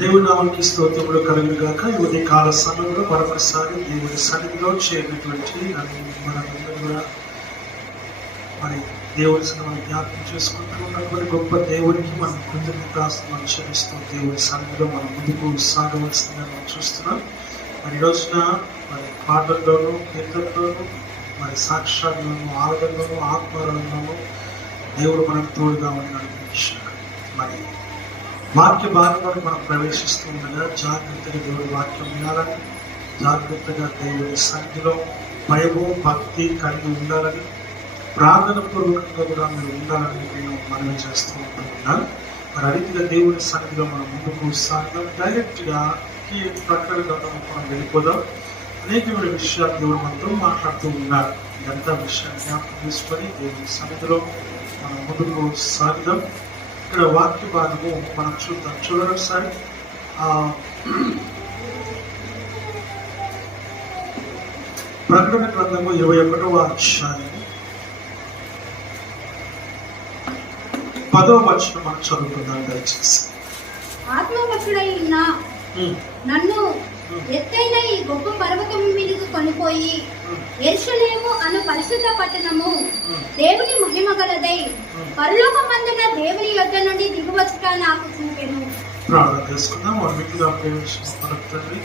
దేవుడి నామానికి స్తోత్రములు కలుగును గాక. ఈ ఉదయ కాల సమయంలో మరొకసారి దేవుడి సన్నిధిలో చేరినటువంటి మనందరూ కూడా మరి దేవుడి సన్నిధిని జ్ఞాపకం చేసుకుంటూ ఉన్నటువంటి గొప్ప దేవుడికి మనం కృతజ్ఞతాస్తుతులు చెల్లిస్తూ దేవుడి సన్నిధిలో మనం ముందుకు సాగవలసిందని మనం చూస్తున్నాం. మరి ఈ రోజున మరి పాటల్లోనూ కీర్తనలోనూ మరి సాక్షాత్లోనూ ఆరాధనలోనూ ఆత్మరంలోనూ దేవుడు మనకు తోడుగా ఉన్నాడు. మరి వాక్య భాగంలో మనం ప్రవేశిస్తూ ఉండగా జాగ్రత్తగా దేవుడి వాక్యం వినాలని, జాగ్రత్తగా దేవుడి సన్నిధిలో భయము భక్తి కలిగి ఉండాలని, ప్రార్థన పూర్వకంగా కూడా మీరు ఉండాలని నేను మనవి చేస్తూ ఉంటున్నాను. మరి అడిగిన దేవుడి సన్నిధిలో మనం ముందుకు సాగడం డైరెక్ట్గా ఈ ప్రకటన గ్రంథంలో మనం వెళ్ళిపోదాం. అనేకమైన విషయాలు దేవుడు మనతో మాట్లాడుతూ ఉన్నారు. ఇదంతా విషయాన్ని జ్ఞాపకం తీసుకొని దేవుడి సన్నిధిలో మనం ముందుకు సాగుదాం. ఇక్కడ వాక్య భాగము మనం చూద్దాం. చూడండి ఒకసారి ప్రకటన గ్రంథము 21వ అధ్యాయం 10వ వచనం మనం చదువుకుందాం దయచేసి. ఆత్మవశుడై ఉన్న నన్ను ఎత్తైన ఈ గొప్ప పర్వతం మీదకు కొనిపోయి యెరూషలేము అను పరిశుద్ధ పట్టణము దేవుని మహిమ గలదై పరలోకమందున దేవుని యొద్ద నుండి దిగువచ్చుట నాకు చూపెను. ప్రార్థన చేసుకుందాం. మిగిలిన ప్రేమించిన తండ్రి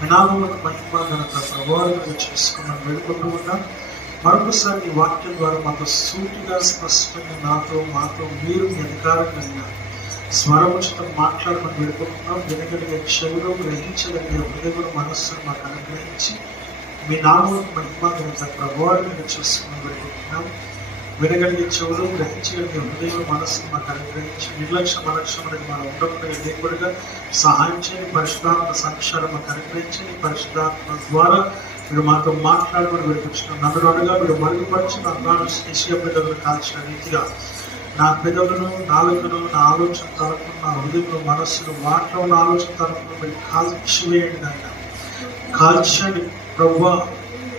వినామములకు మహిమ ఘనత ప్రభావాలుగా చేసుకున్నాం వేడుకుంటూ ఉన్నాం. మరొకసారి ఈ వాక్యం ద్వారా మాతో సూటిగా స్పష్టంగా మాతో మీరు మీ అధికారంగా స్వరముచితం మాట్లాడమని వేడుకుంటున్నాం. వినగలిగే చెవులు గ్రహించగలిగే హృదయ మనస్సును మాకు అనుగ్రహించి మీ నామములకు మహిమ ఘనత ప్రభావాలుగా చేసుకుని వేడుకుంటున్నాం. వినగలిగే చెవులు గ్రహించగలిగే హృదయ మనస్సును మాకు అనుగ్రహించి నిర్లక్ష్యం అనేది మనం ఉండకుండా దేవుడిగా సహాయం చేయని పరిశుద్ధాత్మ సంక్షారం మాకు అనుగ్రహించని పరిశుద్ధాత్మ ద్వారా మీరు మాతో మాట్లాడమని వినిపించిన నన్ను అనగా మీరు మరుగుపరిచిన అన్నాను ఏషియా పెదవులు కాల్చిన రీతిగా నా పెదవులను నాలుగును నా ఆలోచన తరపున నా హృదయంలో మనస్సును మాటలో ఆలోచన తరపున మీరు కాల్చివేయండి. నాయన కాల్చండి ప్రభువా,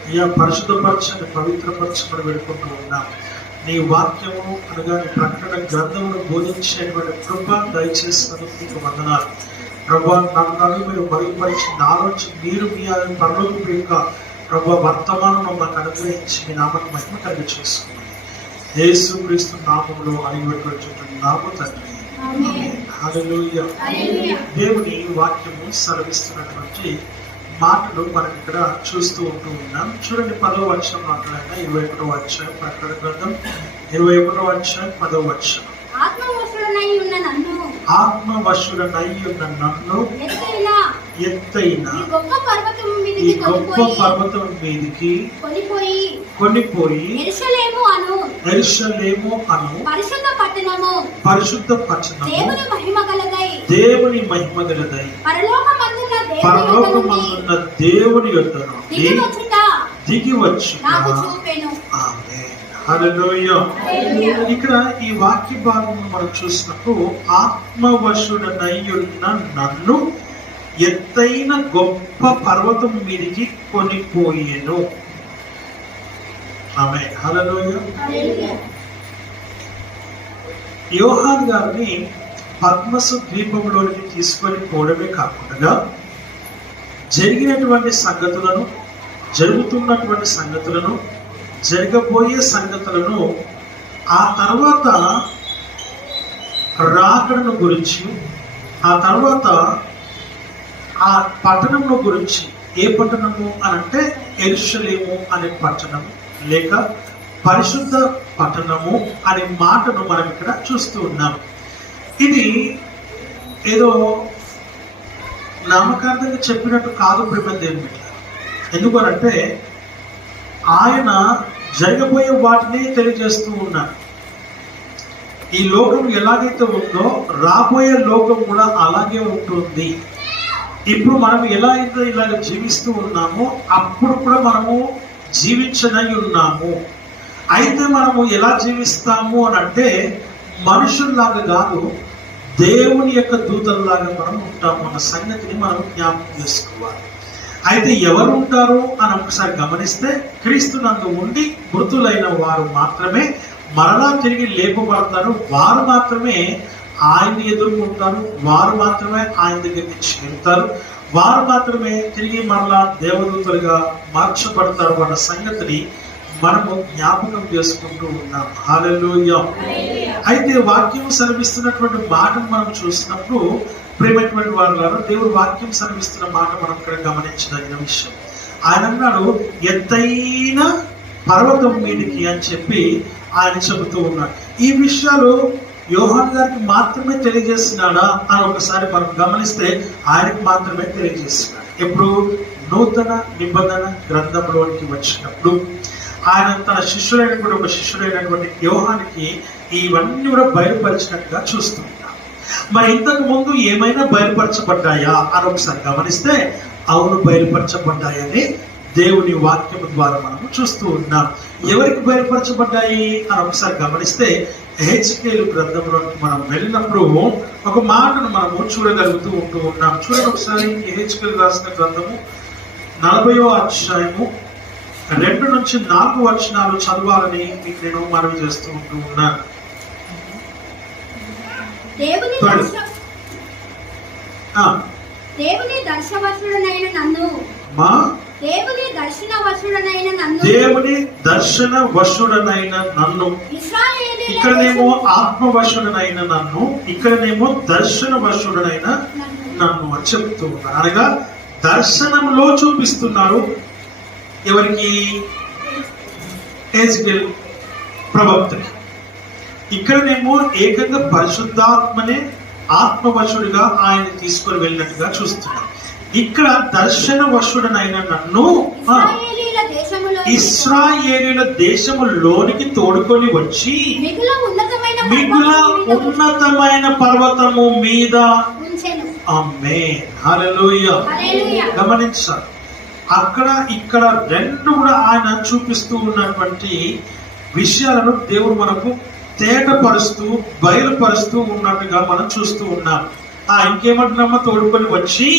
అయ్యా పరిశుద్ధపరచండి, పవిత్రపరచమని వేడుకుంటూ ఉన్నాం. నీ వాక్యము అనగా నీ ప్రకటన గ్రంథమును బోధించేటువంటి కృప దయచేసినందుకు నీకు వందనాలు ప్రభా. నన్ను మీరు మరుగుపరిచి నాలోంచి మీరు మీ పరలోకపు యొక్క ప్రభా వర్తమానం మాకు అనుగ్రహించి మీ నామాన్ని మహిమ కలిగి చేసుకున్నాను. యేసుక్రీస్తు నామములో అడిగిపెట్టుకుంటున్నాము తండ్రి. హల్లెలూయా. దేవుని వాక్యము సెలవిస్తున్నటువంటి మాటలు మనం ఇక్కడ చూస్తూ ఉంటూ ఉన్నాం. చూడండి 10వ వచనం మాట్లాడిన 21వ అధ్యాయం ప్రకటన గ్రంథం 21వ అధ్యాయం 10వ వచనం. ఆత్మవశుడనై ఉన్న నన్ను ఎత్తైన ఈ గొప్ప పర్వతం మీదికి కొనిపోయి యెరూషలేము అను పరిశుద్ధ పట్టణము దేవుని మహిమ గలదై పరలోకమందున దేవుని యొద్ద దిగి వచ్చి నాకు చూపెను. హల్లెలూయా. ఇక్కడ ఈ వాక్య భాగం మనం చూసినప్పుడు ఆత్మవశుడనై ఉన్న నన్ను ఎత్తైన గొప్ప పర్వతం మీదికి కొనిపోయేను. ఆమేన్. హల్లెలూయా. యోహాను గారిని పద్మసు ద్వీపంలోనికి తీసుకొని పోవడమే కాకుండా జరుగుతున్నటువంటి సంగతులను జరగబోయే సంగతులను ఆ తర్వాత రాకడను గురించి, ఆ తర్వాత ఆ పట్టణంలో గురించి, ఏ పట్టణము అనంటే యెరూషలేము అనే పట్టణము లేక పరిశుద్ధ పట్టణము అనే మాటను మనం ఇక్కడ చూస్తూ ఉన్నాం. ఇది ఏదో నామకార్థంగా చెప్పినట్టు కాదు ప్రేమందేమి. ఎందుకనంటే ఆయన జరగబోయే వాటిని తెలియజేస్తూ ఉన్నారు. ఈ లోకం ఎలాగైతే ఉందో రాబోయే లోకం కూడా అలాగే ఉంటుంది. ఇప్పుడు మనం ఎలా అయితే ఇలాగ జీవిస్తూ ఉన్నామో అప్పుడు కూడా మనము జీవించనై ఉన్నాము. అయితే మనము ఎలా జీవిస్తాము అని అంటే మనుషుల్లాగా కాదు, దేవుని యొక్క దూతల్లాగా మనం ఉంటాము అన్న సంగతిని మనం జ్ఞాపకం చేసుకోవాలి. అయితే ఎవరు ఉంటారు అని ఒకసారి గమనిస్తే క్రీస్తునందు ఉండి మృతులైన వారు మాత్రమే మరలా తిరిగి లేపబడతారు. వారు మాత్రమే ఆయన్ని ఎదుర్కొంటారు, వారు మాత్రమే ఆయన దగ్గరికి చేరుతారు, వారు మాత్రమే తిరిగి మరలా దేవదూతలుగా మార్చబడతారు అన్న సంగతిని మనము జ్ఞాపకం చేసుకుంటూ ఉన్నాం. హల్లెలూయా. అయితే వాక్యం సెలవిస్తున్నటువంటి మాటను మనం చూసినప్పుడు ప్రియమైనటువంటి వారులారా, దేవుడు వాక్యం సెలవిస్తున్న మాట మనం ఇక్కడ గమనించదగిన విషయం. ఆయన అన్నాడు, ఎత్తైన పర్వతం మీదికి అని చెప్పి ఆయన చెబుతూ ఉన్నాడు. ఈ విషయాలు యోహాను గారికి మాత్రమే తెలియజేస్తున్నాడా అని ఒకసారి మనం గమనిస్తే ఆయనకి మాత్రమే తెలియజేస్తున్నాడు. ఎప్పుడు నూతన నిబంధన గ్రంథంలోనికి వచ్చినప్పుడు ఆయన తన శిష్యుడైనటువంటి ఒక శిష్యుడైనటువంటి యోహానికి ఇవన్నీ కూడా బయలుపరిచినట్టుగా చూస్తున్నాం. మరి ఇంతకు ముందు ఏమైనా బయలుపరచబడ్డాయా అని ఒకసారి గమనిస్తే అవును, బయలుపరచబడ్డాయని దేవుని వాక్యం ద్వారా మనము చూస్తూ ఉన్నాం. ఎవరికి బయలుపరచబడ్డాయి అని ఒకసారి గమనిస్తే హెచ్కేలు గ్రంథంలోకి మనం వెళ్ళినప్పుడు ఒక మాటను మనము చూడగలుగుతూ ఉంటూ ఉన్నాం. చూడండి ఒకసారి హెచ్కేలు రాసిన గ్రంథము 40వ అధ్యాయము 2 నుంచి 4 వచనాలు చదవాలని మీకు నేను మనవి చేస్తూ ఉంటూ ఉన్నాను. దేవుని దర్శనవశుడనైన నన్ను దేవుని దర్శన వశుడనైన నన్ను, ఇక్కడనేమో ఆత్మవశుడనైన నన్ను, ఇక్కడనేమో దర్శన వశుడనైన నన్ను అని చెప్తూ ఉన్నారు. అనగా దర్శనంలో చూపిస్తున్నారు. ఎవరికి? హెజ్కేలు ప్రవక్తకి. ఇక్కడనేమో ఏకంగా పరిశుద్ధాత్మనే ఆత్మవశుడిగా ఆయన తీసుకొని వెళ్ళినట్టుగా చూస్తున్నాం. ఇక్కడ దర్శన వశుడనైన నన్ను ఇశ్రాయేలీయుల దేశములోనికి తోడుకొని వచ్చి మిగుల ఉన్నతమైన పర్వతము మీద ఆమేన్ హల్లెలూయా. గమనించాలి, అక్కడ ఇక్కడ రెండు కూడా ఆయన చూపిస్తూ ఉన్నటువంటి విషయాలను దేవుడు మనకు తేటపరుస్తూ బయలుపరుస్తూ ఉన్నట్టుగా మనం చూస్తూ ఉన్నాం. ఇంకేమంటున్నామా? తోడుకొని వచ్చి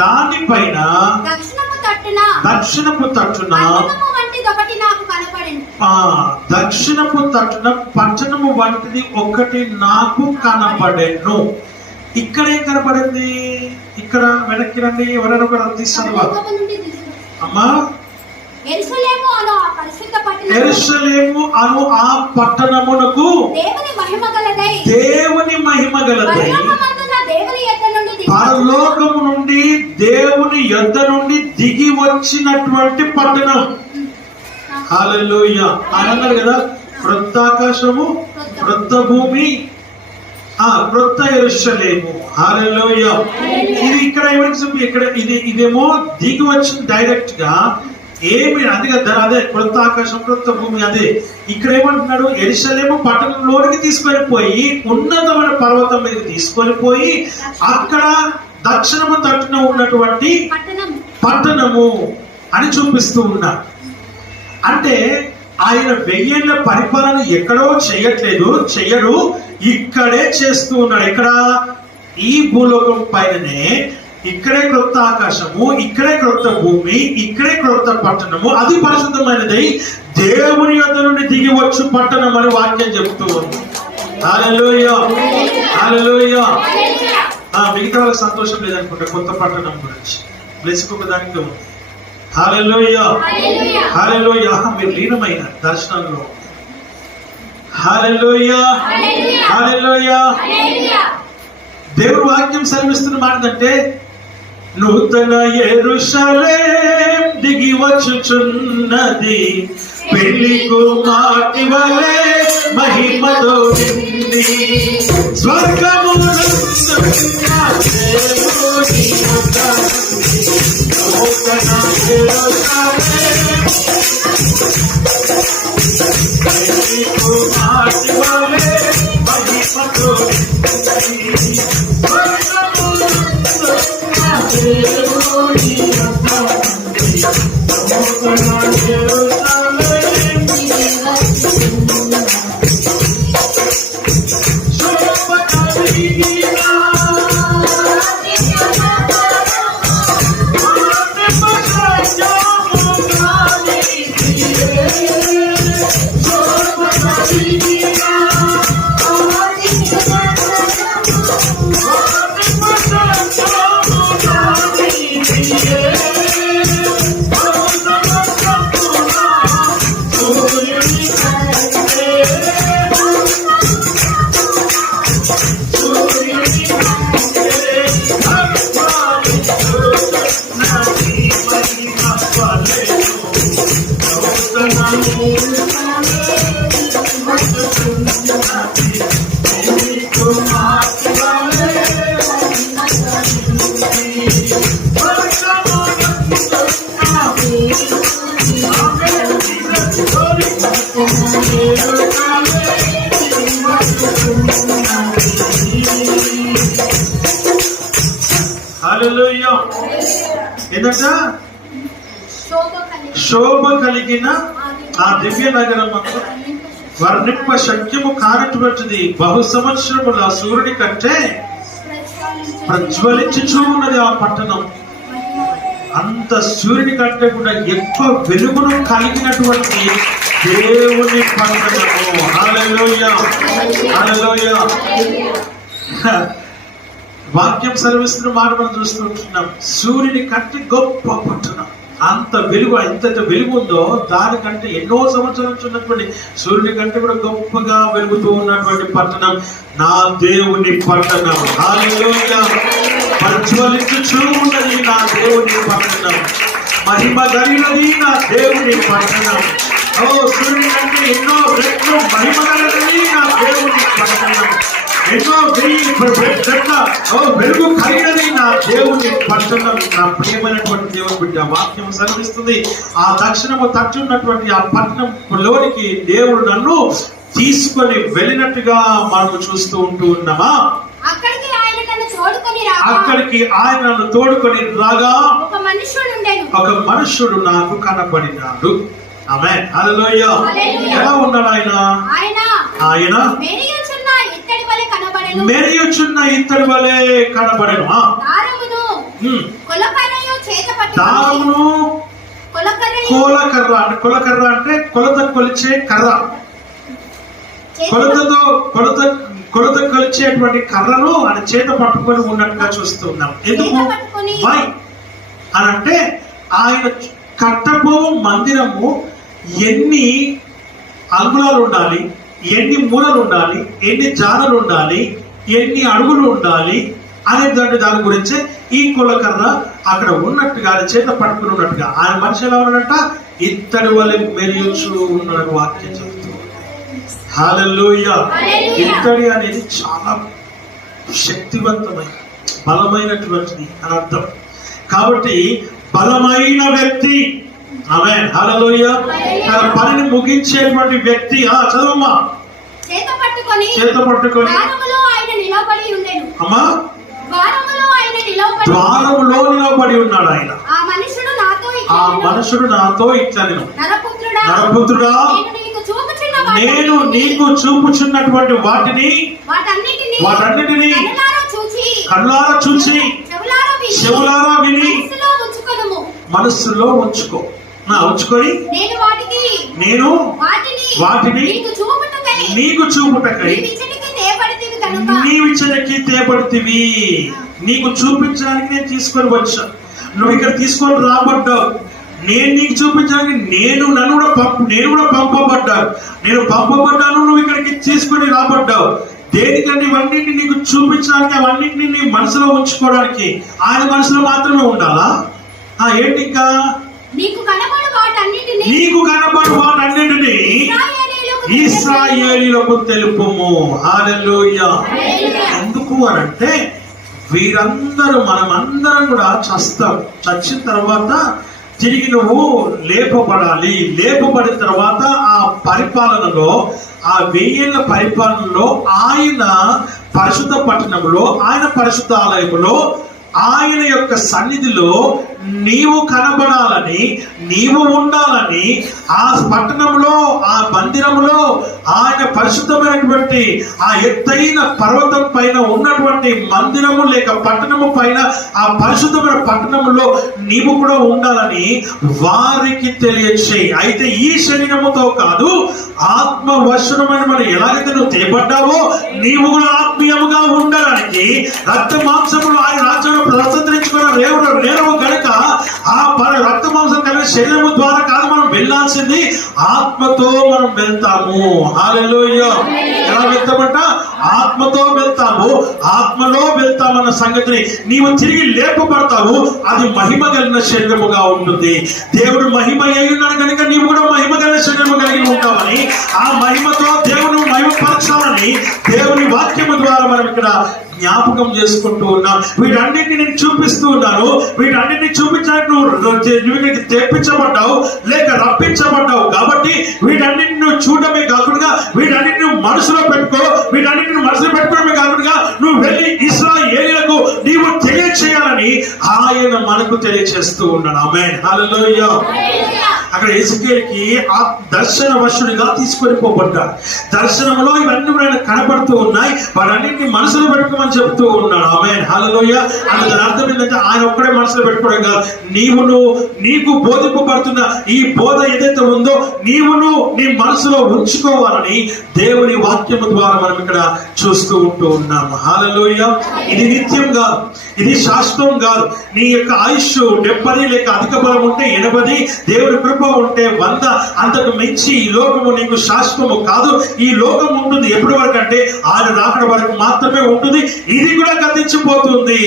దానిపైన దక్షిణపు తట్టున పట్టణము వంటిది ఒకటి నాకు కనపడెను. ఇక్కడ ఏం కనపడింది? ఇక్కడ వెనక్కి రండి, ఎవరైనా కూడా తీస్తాను అమ్మా. యెరూషలేము అను ఆ పట్టణమునకు దేవుని మహిమ గలదై పరలోకము నుండి దేవుని యొద్ద నుండి దిగి వచ్చినటువంటి పట్టణం. హల్లెలూయా. ఆయన అన్నారు కదా, క్రొత్త ఆకాశము, క్రొత్త భూమి, క్రొత్త యెరూషలేము. హల్లెలూయా. ఇది ఇక్కడ ఎవరికి చెప్పి, ఇక్కడ ఇదేమో దిగి వచ్చిన డైరెక్ట్ గా ఏమి అదే క్రొత్త ఆకాశం, క్రొత్త భూమి. అదే ఇక్కడ ఏమంటున్నాడు? యెరూషలేము పట్టణంలోనికి తీసుకొని పోయి ఉన్నతమైన పర్వతం మీద తీసుకొని పోయి అక్కడ దక్షిణము తట్టున ఉన్నటువంటి పట్టణము అని చూపిస్తూ ఉన్నారు. అంటే ఆయన 1000 ఏళ్ల పరిపాలన ఎక్కడో చెయ్యడు, ఇక్కడే చేస్తూ ఉన్నాడు. ఇక్కడ ఈ భూలోకం పైననే ఇక్కడే క్రొత్త ఆకాశము, ఇక్కడే క్రొత్త భూమి, ఇక్కడే క్రొత్త పట్టణము, అది పరిశుద్ధమైనది, దేవుని యొద్ద నుండి దిగి వచ్చు పట్టణం అని వాక్యం చెప్తూ ఉంది. హల్లెలూయా, హల్లెలూయా. మిగతా వాళ్ళకి సంతోషం లేదనుకుంటా కొత్త పట్టణం గురించి, బ్లెస్సింగ్ ఒక దానికి ఉంది. హల్లెలూయా, హల్లెలూయా. మీరు లీనమైన దర్శనంలో. హల్లెలూయా, హల్లెలూయా. దేవుడు వాక్యం సెలవిస్తున్న మాట అంటే, నూతన యెరూషలేం దిగి వచ్చుచున్నది, పెళ్లి కుమార్తె వలె మహిమతో నిండి, స్వర్గమునందున్న దేవుని యొద్ద నూతన యెరూషలేం పెళ్లి కుమార్తె వలె మహిమతో నిండి, హల్లెలూయా. ఏంటంట? శోభ కలిగిన ఆ దివ్య నగరం వర్ణింప శక్యము కానటువంటిది, బహు సంవత్సరముల సూర్యుని కంటే ప్రజ్వలించుచూ ఉన్నది ఆ పట్టణం. అంత సూర్యుని కంటే కూడా ఎక్కువ వెలుగును కలిగినటువంటి దేవుని పట్టణము. హల్లెలూయా, హల్లెలూయా. వాక్యం సెలవిస్తున్న మాట మనం చూస్తుంటున్నాం. సూర్యుని కంటే గొప్ప పట్టణం. అంత వెలుగు, ఎంత వెలుగు ఉందో దానికంటే ఎన్నో సంవత్సరాల నుంచి ఉన్నటువంటి సూర్యుని కంటే కూడా గొప్పగా వెలుగుతూ ఉన్నటువంటి పట్టణం నా దేవుని పట్టణం. హల్లెలూయా. ప్రజ్వలించుచూ ఉన్నది నా దేవుని పట్టణం. మహిమ కలిగినది నా దేవుని పట్టణం. ఓ, సూర్యుని కంటే ఎన్నో రెట్లు మహిమ కలిగినది నా దేవుని పట్టణం. ఎన్నో వెలుగు కలిగినది నా దేవుని పట్టణం. నా ప్రియమైనటువంటి దేవుని బిడ్డ, వాక్యం సెలవిస్తుంది, ఆ దక్షిణము తట్టు ఉన్నటువంటి ఆ పట్టణంలోనికి దేవుడు నన్ను తీసుకొని వెళ్ళినట్టుగా మనం చూస్తూ ఉంటూ ఉన్నామా? అక్కడికి ఆయన నన్ను తోడుకొని రాగా ఒక మనుష్యుడు నాకు కనబడినాడు. ఆమేన్, హల్లెలూయా. ఎలా ఉన్నాడు ఆయన? ఆయన మెరియుచున్న ఇత్తడి వలె కనబడెను. దారమును కోలకర్ర అంటే, కొలకర్ర అంటే కొలత కొలిచే కర్ర. కొలత కొలిచేటువంటి కర్రను ఆయన చేత పట్టుకొని ఉన్నట్టుగా చూస్తూ ఉన్నాం. ఎందుకు? వై అని అంటే ఆయన కట్టబో మందిరము ఎన్ని అంగుళాలు ఉండాలి, ఎన్ని మూలలు ఉండాలి, ఎన్ని జానలు ఉండాలి, ఎన్ని అడుగులు ఉండాలి అనే దాని గురించి ఈ కులకర్ర అక్కడ ఉన్నట్టుగా ఆయన చేత పట్టుకుని ఉన్నట్టుగా ఆయన మనిషి ఎలా ఉన్నాడంట? ఇత్తడి వలె మెరియుచు ఉన్నాడు వాక్యం చెబుతూ. హల్లెలూయా. ఇత్తడి అనేది చాలా శక్తివంతమైన బలమైనటువంటిది అని అర్థం. కాబట్టి బలమైన వ్యక్తి, ఆమేన్, హల్లెలూయా, తన పనిని ముగించేటువంటి వ్యక్తి. చదవమ్మా. చేత పట్టుకొని అమ్మా ద్వారములో నిలబడి ఉన్నాడు ఆయన. ఆ మనుషుడు నాతో ఇట్లా, నరపుత్రుడా, నేను నీకు చూపుచున్నటువంటి వాటన్నిటిని కళ్ళారా చూచి చెవులారా విని మనస్సులో ఉంచుకొని నేను వాటిని నీకు చూపుటకై నీవిచ్చడికి తేపడితివి. నీకు చూపించడానికి నేను తీసుకొని వచ్చా. నువ్వు ఇక్కడ తీసుకొని రాబడ్డావు. నేను నీకు చూపించడానికి నన్ను కూడా పంపబడ్డాను. నేను పంపబడ్డాను, నువ్వు ఇక్కడికి తీసుకొని రాబడ్డావు. దేనికంటే ఇవన్నింటినీ నీకు చూపించడానికి, అవన్నింటినీ నీ మనసులో ఉంచుకోవడానికి. ఆయన మనసులో మాత్రమే ఉండాలా? ఏంటి ఇంకా? నీకు కనబడు వాటన్నిటిని ఇశ్రాయేలీయులకు తెలుపుము. హల్లెలూయా. ఎందుకు అనంటే మనమందరం కూడా చస్తాం. చచ్చిన తర్వాత తిరిగి నువ్వు లేపబడాలి. లేపబడిన తర్వాత ఆ పరిపాలనలో, ఆ 1000 ఏళ్ల పరిపాలనలో ఆయన పరిశుద్ధ పట్టణంలో, ఆయన పరిశుద్ధ ఆలయంలో, ఆయన యొక్క సన్నిధిలో నీవు కనబడాలని, నీవు ఉండాలని, ఆ పట్టణంలో, ఆ మందిరంలో, ఆయన పరిశుద్ధమైనటువంటి ఆ ఎత్తైన పర్వతం పైన ఉన్నటువంటి మందిరము లేక పట్టణము పైన, ఆ పరిశుద్ధమైన పట్టణంలో నీవు కూడా ఉండాలని వారికి తెలియచేయి. అయితే ఈ శరీరముతో కాదు, ఆత్మ వశురమైన మనం ఎలాగైతే నువ్వు తేబడ్డావో, నీవు కూడా ఆత్మీయముగా ఉండడానికి రక్త మాంసములు ఆయన రాజ్యంలో ప్రసరించుకున్న నేరము కనుక ఆ రక్త మాంసం కలిగిన శరీరము ద్వారా కాదు మనం వెళ్ళాల్సింది, ఆత్మతో మనం వెళ్తాము. హల్లెలూయా. ఎలా వెళ్తామంట? ఆత్మతో వెళ్తాము. ఆత్మలో వెళ్తామన్న సంగతిని నీవు తిరిగి లేపబడతావు. అది మహిమ కలిగిన శరీరముగా ఉంటుంది. దేవుడు మహిమ అయ్యున్నాడు కనుక నీవు కూడా మహిమ కలిగిన శరీరము కలిగి ఉంటామని, ఆ మహిమతో దేవుడు మహిమపరచాలని దేవుని వాక్యము ద్వారా మనం ఇక్కడ జ్ఞాపకం చేసుకుంటూ ఉన్నాం. వీటన్నిటిని నేను చూపిస్తూ ఉన్నాను. వీటన్నిటిని చూపించడానికి నువ్వు తెప్పించబడ్డావు లేక రప్పించబడ్డావు. కాబట్టి వీటన్నిటిని నువ్వు చూడమే కాకుండా వీటన్నిటిని మనసులో పెట్టుకో. వీటన్నిటిని మనసులో పెట్టుకోవడమే కాకుండా నువ్వు వెళ్ళి ఇశ్రాయేలీయులకు నీవు తెలియచేయాలని ఉండాలని ఆయన మనకు తెలియచేస్తూ ఉన్నాడు. ఆమేన్, హల్లెలూయా. అక్కడ ఎజికేలుకి ఆ దర్శన వశుడిగా తీసుకొని పోబడ్డాడు. దర్శనంలో ఇవన్నీ కూడా ఆయన కనబడుతూ ఉన్నాయి, వాటన్నింటినీ మనసులో పెట్టుకోమని చెప్తూ ఉన్నాడు. ఆమేన్, హల్లెలూయా. అంటే దాని అర్థం ఏంటంటే ఆయన ఒక్కడే మనసులో పెట్టుకోవడం కాదు, నీకు బోధింపబడుతున్న ఈ బోధ ఏదైతే ఉందో నీవును నీ మనసులో ఉంచుకోవాలని దేవుని వాక్యము ద్వారా మనం ఇక్కడ చూస్తూ ఉంటూ ఉన్నాము. హల్లెలూయా. ఇది నిత్యం కాదు, ఇది శాశ్వతం కాదు. నీ యొక్క ఆయుష్ 70 లేక అధిక బలం ఉంటే 80, దేవుని కృప ఉంటే 100, అంతకు మించి ఈ లోకము నీకు శాశ్వతము కాదు. ఈ లోకం ఉంటుంది ఎప్పటి వరకు అంటే ఆయన రాకడ వరకు మాత్రమే ఉంటుంది. ఇది కూడా గతించిపోతుంది.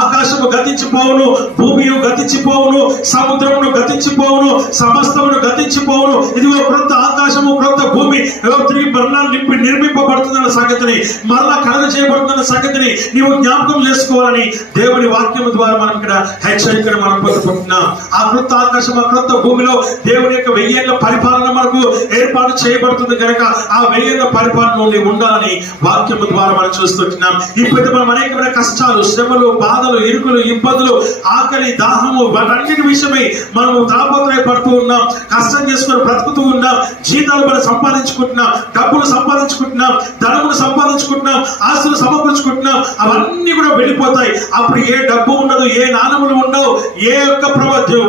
ఆకాశము గతించిపోవును, భూమియు గతించిపోవును, సముద్రమును గతించిపోవును, సమస్తమును గతించిపోవును. ఇదిగో క్రొత్త ఆకాశము క్రొత్త భూమి తిరిగి మరలా నిర్మింపబడుతుందన్న సంగతిని, మరలా కలగ చేయబడుతున్న సంగతిని నీవు జ్ఞాపకం చేసుకోవాలని దేవుని వాక్యము ద్వారా మనం ఇక్కడ హెచ్చరికను మనం పొందుకుంటున్నాం. ఆ క్రొత్త ఆకాశం, ఆ క్రొత్త భూమిలో దేవుని యొక్క 1000 ఏళ్ల పరిపాలన మనకు ఏర్పాటు చేయబడుతుంది కనుక ఆ 1000 ఏళ్ల పరిపాలన ఉండాలని వాక్యము ద్వారా మనం చూస్తుంటున్నాం. ఇప్పుడైతే మనం అనేకమైన కష్టాలు, శ్రమలు, బాధలు, ఇరుకులు, ఇబ్బందులు, ఆకలి, దాహము, వాటన్నిటి విషయమై మనము తాపత్రయపడుతూ ఉన్నాం, కష్టం చేసుకొని బ్రతుకుతూ ఉన్నాం, జీతాలు మనం సంపాదించుకుంటున్నాం, డబ్బులు సంపాదించుకుంటున్నాం, ధనములు సంపాదించుకుంటున్నాం, ఆస్తులు సమకూర్చుకుంటున్నాం. అవన్నీ కూడా వెళ్ళిపోతాయి. అప్పుడు ఏ డబ్బు ఉండదు, ఏ నాణములు ఉండవు, ఏ యొక్క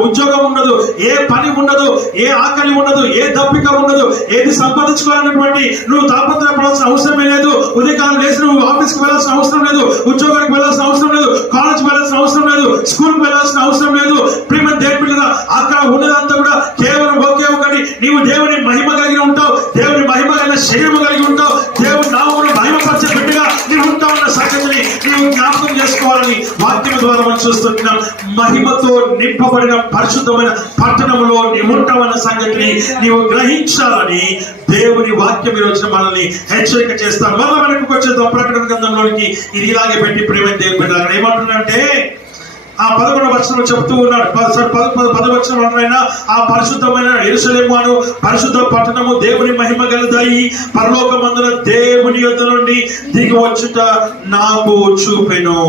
ఉద్యోగం ఉండదు, ఏ పని ఉండదు, ఏ ఆకలి ఉండదు, ఏ దప్పిక ఉండదు. ఏది సంపాదించుకోవాలన్నటువంటి నువ్వు తాపత్రయపడాల్సిన అవసరమే లేదు. ఉదయకాలం లేచి నువ్వు ఆఫీస్కి వెళ్ళాల్సిన అవసరం లేదు, ఉద్యోగానికి వెళ్ళాల్సిన అవసరం లేదు, కాలేజ్కి వెళ్ళాల్సిన అవసరం లేదు, స్కూల్కి వెళ్ళాల్సిన అవసరం లేదు. ప్రేమ దేవుడిగా అక్కడ ఉన్నదంతా కూడా కేవలం ఒకే ఒకటి, నీవు దేవుని మహిమ కలిగి ఉంటావు, దేవుని మహిమ కలిగిన శరీరము కలిగి ఉంటావు, దేవుని నామమును మహిమపరిచే బిడ్డగా నీవు ఉంటావు అన్న సంగతిని నీవు జ్ఞాపకం చేసుకోవాలని వాక్యం ద్వారా మనం చూస్తున్నాం. మహిమతో నింపబడిన పరిశుద్ధమైన పట్టణంలో నీవు ఉంటావన్న సంగతిని నీవు గ్రహించాలని దేవుని వాక్యం ఈ రోజున మనల్ని హెచ్చరిక చేస్తాం. మళ్ళీ వెనక్కి వచ్చేద్దాం ప్రకటన గ్రంథంలోనికి. ఇది ఇలాగే పెట్టి ప్రేమ దేవుని బిడ్డలు ఏమంటున్నాడంటే ఆ 11వ వచనంలో చెప్తూ ఉన్నాడు. 10వ వచనం అంటున్నా, ఆ పరిశుద్ధమైన యెరూషలేము అను పరిశుద్ధ పట్టణము దేవుని మహిమ గలదై పరలోకమందున దేవుని యొద్ద నుండి దిగి వచ్చుట నాకు చూపెను.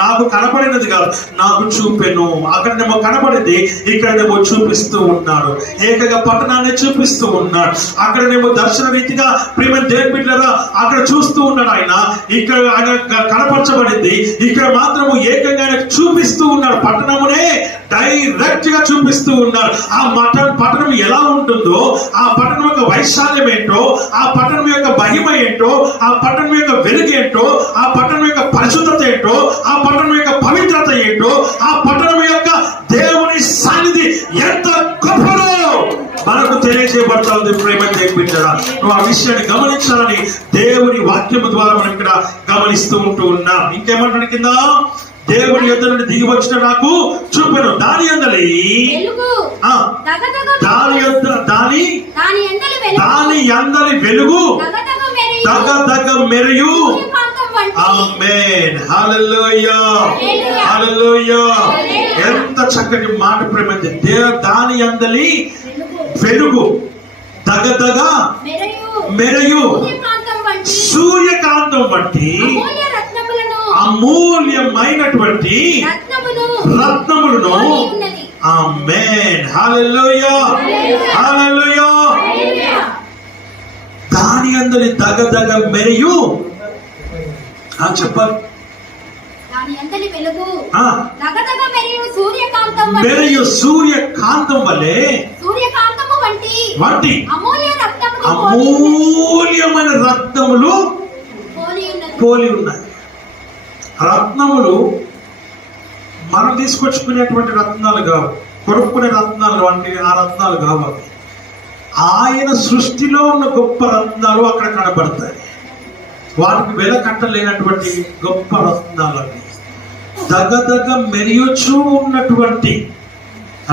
నాకు కనపడినది కాదు, నాకు చూపెను. అక్కడనేమో కనపడింది, ఇక్కడనేమో చూపిస్తూ ఉన్నాడు. ఏకగా పట్టణాన్ని చూపిస్తూ ఉన్నాడు. అక్కడనేమో దర్శన రీతిగా ప్రేమ దేవుని బిడ్డలారా అక్కడ చూస్తూ ఉన్నాడు ఆయన. ఇక్కడ ఆయన కనపరచబడింది, ఇక్కడ మాత్రము ఏకంగా ఆయన చూపిస్తూ ఉన్నాడు. పట్టణమునే డైరెక్ట్ గా చూపిస్తూ ఉన్నాడు. ఆ పట్టణం ఎలా ఉంటుందో, ఆ పట్టణం యొక్క వైశాల్యం ఏంటో, ఆ పట్టణం యొక్క మహిమ ఏంటో, ఆ పట్టణం యొక్క వెలుగు ఏంటో, ఆ పట్టణం యొక్క పరిశుద్ధత ఏంటో, ఆ పట్టణం యొక్క పవిత్రత ఏంటో, ఆ పట్టణం యొక్క దేవుని సన్నిధి ఎంత గొప్పదో మనకు తెలియజేయబడుతుంది. ప్రేమ దేవుడా, నువ్వు ఆ విషయాన్ని గమనించాలని దేవుని వాక్యము ద్వారా మనం ఇక్కడ గమనిస్తూ ఉంటూ ఉన్నాం. ఇంకేమంటాడు కింద, దేవుని యొద్ద నుండి దిగి వచ్చిన నాకు చూపెను. దాని అందలి వెలుగు దగదగ మెరియు. ఆమేన్, హల్లెలూయా, హల్లెలూయా. ఎంత చక్కటి మాట ప్రేమ. దాని అందలి వెలుగు దగదగ మెరియు సూర్యకాంతం వంటి అమూల్యమైనటువంటి రత్నములను. ఆమేన్, హల్లెలూయా, హల్లెలూయా. దాని అందరి దగదగ మెరియు చెప్పాలి. మెరియు సూర్యకాంతం వలె వంటి అమూల్యమైన రత్నములు పోలి ఉన్నాయి. రత్నములు మనం తీసుకొచ్చుకునేటువంటి రత్నాలు కావు, కొనుక్కునే రత్నాలు వంటి ఆ రత్నాలు కావాలి. ఆయన సృష్టిలో ఉన్న గొప్ప రత్నాలు అక్కడ కనబడతాయి. వాటికి వెల కట్టలేనటువంటి గొప్ప రత్నాలు అవి. దగదగ మెరియుచూ ఉన్నటువంటి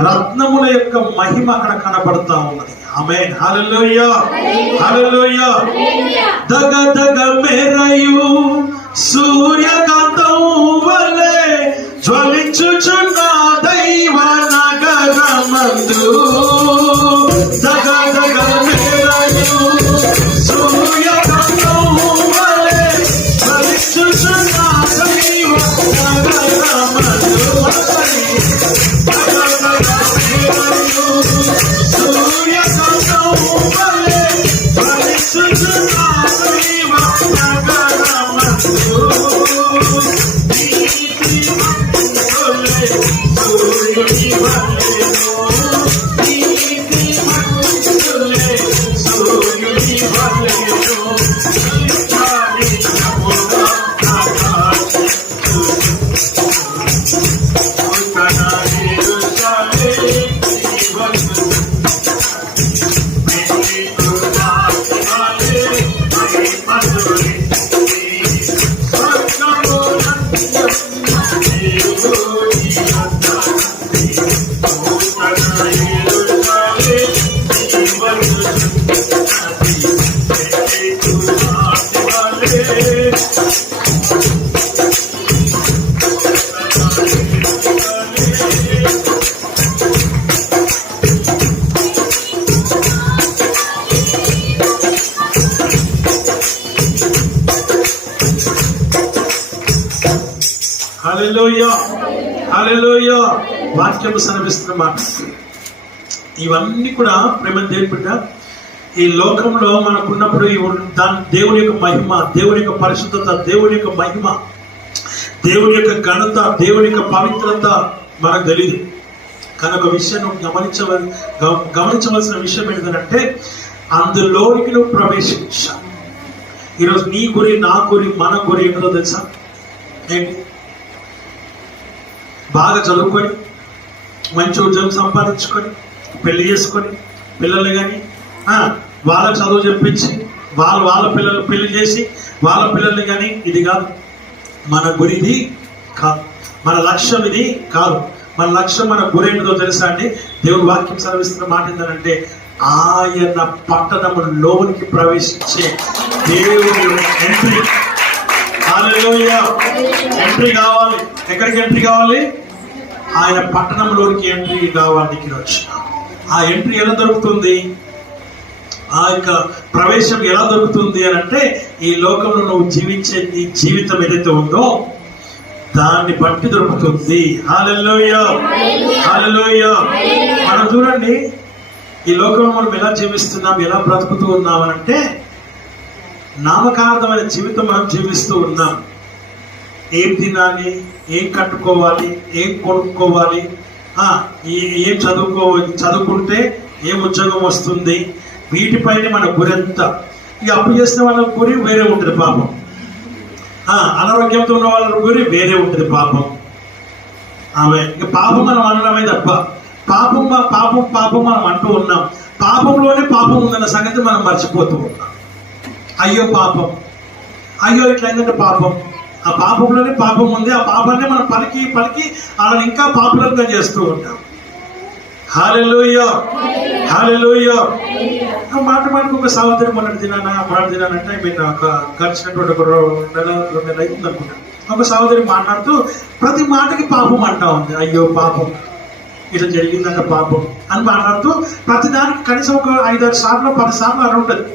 రత్నముల యొక్క మహిమ అక్కడ కనబడతా ఉన్నది. ఆమేన్, హల్లెలూయా, హల్లెలూయా. దగదగ మెరయు సూర్యకాంతం వలె జ్వలించుచున్న దైవ నగరమందు. దగదగ మెరయు సూర్యకాంతం వలె జ్వలించుచున్న దైవ నగరమందు. హల్లెలూయా, హల్లెలూయా. వాక్యం సెలవిస్తున్న మాట. ఇవన్నీ కూడా ప్రేమ దేవుని బిడ్డ, ఈ లోకంలో మనకున్నప్పుడు దాని దేవుని యొక్క మహిమ, దేవుని యొక్క పరిశుద్ధత, దేవుని యొక్క మహిమ, దేవుని యొక్క ఘనత, దేవుని యొక్క పవిత్రత మనకు తెలియదు. కానీ ఒక విషయం గమనించవలసిన విషయం ఏంటంటే, అందులోనికి నువ్వు ప్రవేశించావు. ఈరోజు నీ గురి, నా గురి, మన గురి ఏంటో తెలుసా? ఏంటి? బాగా చదువుకొని, మంచి ఉద్యోగం సంపాదించుకొని, పెళ్లి చేసుకొని, పిల్లల్ని కానీ వాళ్ళ చదువు చెప్పించి, వాళ్ళ పిల్లలు పెళ్లి చేసి వాళ్ళ పిల్లల్ని కానీ, ఇది కాదు మన గురి. ఇది కాదు మన లక్ష్యం, ఇది కాదు మన లక్ష్యం. మన గురి ఏంటో తెలుసా అండి? దేవుడు వాక్యం సెలవిస్తున్న మాట ఏంటంటే, ఆయన పట్టణంలోనికి ప్రవేశించే దేవుని ఎంట్రీ. హల్లెలూయా. ఎంట్రీ కావాలి. ఎక్కడికి ఎంట్రీ కావాలి? ఆయన పట్టణంలోనికి ఎంట్రీ కావాలి. ఆ ఎంట్రీ ఎలా దొరుకుతుంది? ఆ యొక్క ప్రవేశం ఎలా దొరుకుతుంది అని అంటే, ఈ లోకంలో నువ్వు జీవించే నీ జీవితం ఏదైతే ఉందో దాన్ని బట్టి దొరుకుతుంది. హల్లెలూయా, హల్లెలూయా. మనం చూడండి, ఈ లోకంలో మనం ఎలా జీవిస్తున్నాం, ఎలా బ్రతుకుతూ ఉన్నాం అని అంటే, నామకార్థమైన జీవితం మనం జీవిస్తూ ఉన్నాం. ఏం తినాలి, ఏం కట్టుకోవాలి, ఏం కొనుక్కోవాలి, ఏం చదువుకుంటే ఏం ఉద్యోగం వస్తుంది, వీటిపైన మన గురి అంతా. ఇక అప్పు చేసిన వాళ్ళ గురి వేరే ఉంటుంది పాపం. అనారోగ్యంతో ఉన్న వాళ్ళ గురి వేరే ఉంటుంది పాపం. ఆమె ఇక పాపం మనం అనడమే తప్ప, పాపం పాపం పాపం మనం అంటూ ఉన్నాం. పాపంలోనే పాపం ఉందన్న సంగతి మనం మర్చిపోతూ ఉన్నాం. అయ్యో పాపం, అయ్యో ఇట్లయిందంటే పాపం. ఆ పాపంలోనే పాపం ఉంది. ఆ పాపాన్ని మనం పలికి వాళ్ళని ఇంకా పాపులర్గా చేస్తూ ఉంటాం. హల్లెలూయా, హల్లెలూయా. మాటకు ఒక సహోదరి మొన్నటి దినానంటే ఒక గడిచినటువంటి ఒక 2 నెలలు అవుతుంది అనుకుంటా. ఒక సహోదరి మాట్లాడుతూ ప్రతి మాటకి పాపం అంటా ఉంది. అయ్యో పాపం, ఇట్లా జరిగిందంట పాపం అని మాట్లాడుతూ ప్రతి దానికి కనీసం ఒక 5-6 సార్లు 10 సార్లు అని ఉంటుంది.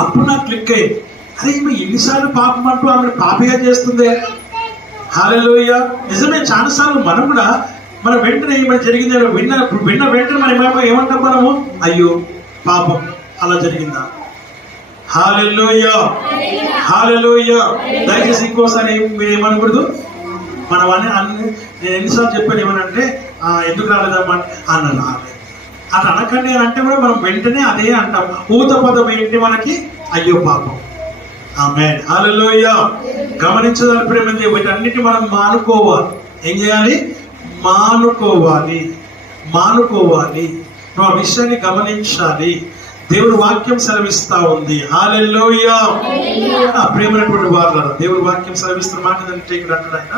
అప్పుడు నాకు క్లిక్ అయింది, అరే ఈమె ఎన్నిసార్లు పాపం అంటూ ఆమె పాపిగా చేస్తుంది. హల్లెలూయా. నిజమే, చాలాసార్లు మనం కూడా మన వెంటనే ఏమైనా జరిగింది విన్న వెంటనే మనం ఏమంటాం? మనము అయ్యో పాపం అలా జరిగిందా. హల్లెలూయా, హల్లెలూయా. దయచేసి ఇంకోసారి మీరు ఏమనకూడదు. మనం నేను ఎన్నిసార్లు చెప్పాను ఏమనంటే, ఎందుకు రాలేదమ్మా అన్న రాలేదు అట్లా అనకండి అని అంటే కూడా మనం వెంటనే అదే అంటాం. ఊత పదం ఏంటి మనకి? అయ్యో పాపం. ఆమేన్, హల్లెలూయా. గమనించదాని ప్రేమ, వీటన్నిటి మనం మానుకోవాలి. ఏం చేయాలి? మానుకోవాలి. నువ్వు ఆ విషయాన్ని గమనించాలి. దేవుడు వాక్యం సెలవిస్తా ఉంది. హల్లెలూయా. ప్రేమైనటువంటి వారు, దేవుడు వాక్యం సెలవిస్తున్న మాట ఏంటంటే, ఇక్కడ అంటాడు ఆయన,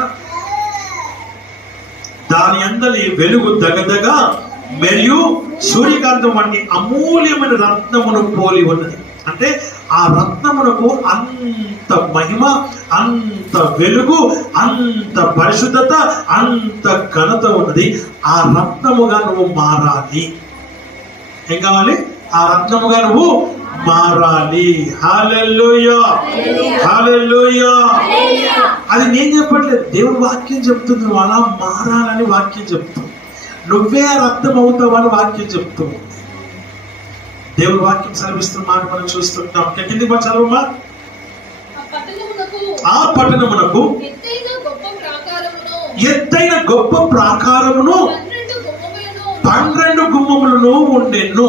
దాని అందలి వెలుగు దగదగా మరియు సూర్యకాంతం వంటి అమూల్యమైన రత్నమును పోలి ఉన్నది. అంటే ఆ రత్నమునకు అంత మహిమ, అంత వెలుగు, అంత పరిశుద్ధత, అంత ఘనత ఉన్నది. ఆ రత్నముగా నువ్వు మారాలి. ఏం కావాలి? ఆ రత్నముగా నువ్వు మారాలి. హల్లెలూయా, హల్లెలూయా. అది నేను చెప్పట్లేదు, దేవుని వాక్యం చెప్తుంది. నువ్వు అలా మారాలని వాక్యం చెప్తుంది. నువ్వే ఆ రత్నం అవుతావని వాక్యం చెప్తుంది. దేవుని వాక్యం సెలవిస్తున్న మాట మనం చూస్తుంటాం. కిందికి మనం చదవమా. ఆ పట్టణమునకు ఎత్తైన గొప్ప ప్రాకారమును 12 గుమ్మములను ఉండెను.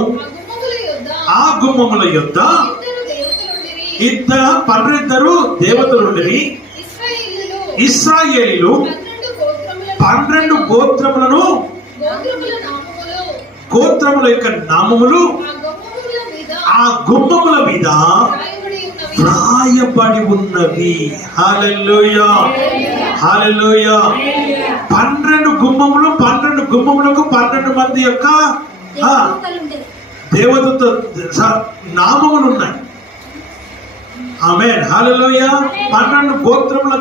ఆ గుమ్మముల యొద్ద 12 దేవతలుండిరి. ఇశ్రాయేలీలు 12 గోత్రముల యొక్క నామములు ఆ గుమ్మముల మీద వ్రాయబడి ఉన్నవి. హల్లెలూయా, హల్లెలూయా. 12 గుమ్మములు, 12 గుమ్మములకు 12 మంది యొక్క దేవదూత నామములు ఉన్నాయి. ఆమేన్ హల్లెలూయా. 12 గోత్రముల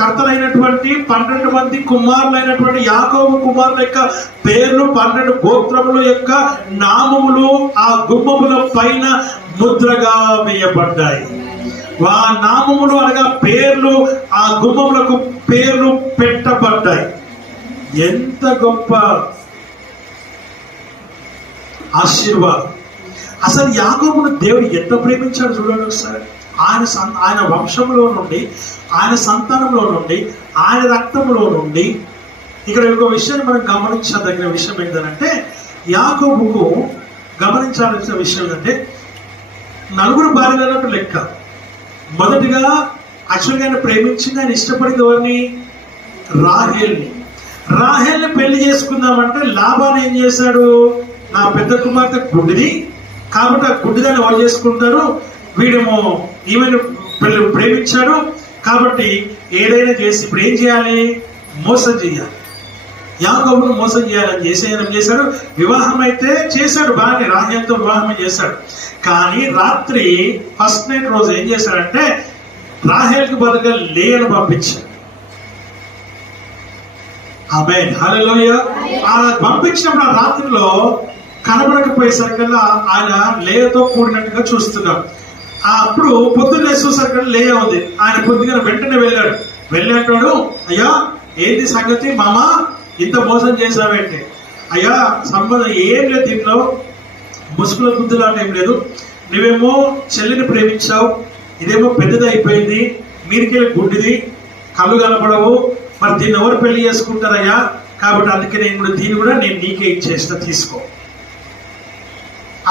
కర్తలైనటువంటి 12 మంది కుమారులైనటువంటి యాకోబు కుమారుల యొక్క పేర్లు, 12 గోత్రముల యొక్క నామములు ఆ గుమ్మముల పైన ముద్రగా వేయబడ్డాయి. ఆ నామములు అనగా పేర్లు ఆ గుమ్మములకు పేర్లు పెట్టబడ్డాయి. ఎంత గొప్ప ఆశీర్వాదం! అసలు యాకోబును దేవుడు ఎంత ప్రేమించాడు చూడండి ఒకసారి. ఆయన వంశంలో నుండి, ఆయన సంతానంలో నుండి, ఆయన రక్తంలో నుండి. ఇక్కడ ఒక విషయాన్ని మనం గమనించదగిన విషయం ఏంటంటే, యాకోబుకు గమనించాల్సిన విషయం ఏంటంటే 4 భార్యలు అన్నట్టు లెక్క. మొదటిగా యాక్చువల్గా ఆయన ప్రేమించింది, ఆయన ఇష్టపడింది ఎవరిని? రాహేల్ని పెళ్లి చేసుకుందామంటే లాబాను ఏం చేశాడు? నా పెద్ద కుమార్తె గుడ్డిది కాబట్టి ఆ గుడ్డిదాన్ని వాళ్ళు చేసుకుంటారు, వీడేమో ఈమెను ప్రేమించాడు కాబట్టి ఏదైనా చేసి ఇప్పుడు ఏం చేయాలి? మోసం చేయాలి. యాకోబును మోసం చేయాలని ఏం చేశాడు? వివాహం అయితే చేశాడు, బాగానే రాహేల్తో వివాహం చేశాడు. కానీ రాత్రి ఫస్ట్ నైట్ రోజు ఏం చేశాడంటే రాహేల్కి బదులుగా లేయను పంపించాడు. ఆమేన్ హల్లెలూయా. ఆ పంపించినప్పుడు ఆ రాత్రిలో కనబడకపోయేసరికల్లా ఆయన లేయతో కూడినట్టుగా చూస్తున్నాడు. అప్పుడు పొద్దున్న లేచేసరికల్లా లేయ ఉంది. ఆయన పొద్దుగా వెంటనే వెళ్ళాడు, అయ్యా ఏంటి సంగతి మామ, ఇంత మోసం చేసావేంటి? అయ్యా సంబంధం ఏం లేదు, దీంట్లో ముసుగుల బుద్ధులాట ఏం లేదు. నువ్వేమో చెల్లిని ప్రేమించావు, ఇదేమో పెద్దది అయిపోయింది, మీరికెళ్ళి గుడ్డిది, కళ్ళు కనపడవు, మరి దీన్ని ఎవరు పెళ్లి చేసుకుంటారయ్యా? కాబట్టి అందుకే దీన్ని కూడా నేను నీకే ఇచ్చేస్తా, తీసుకో.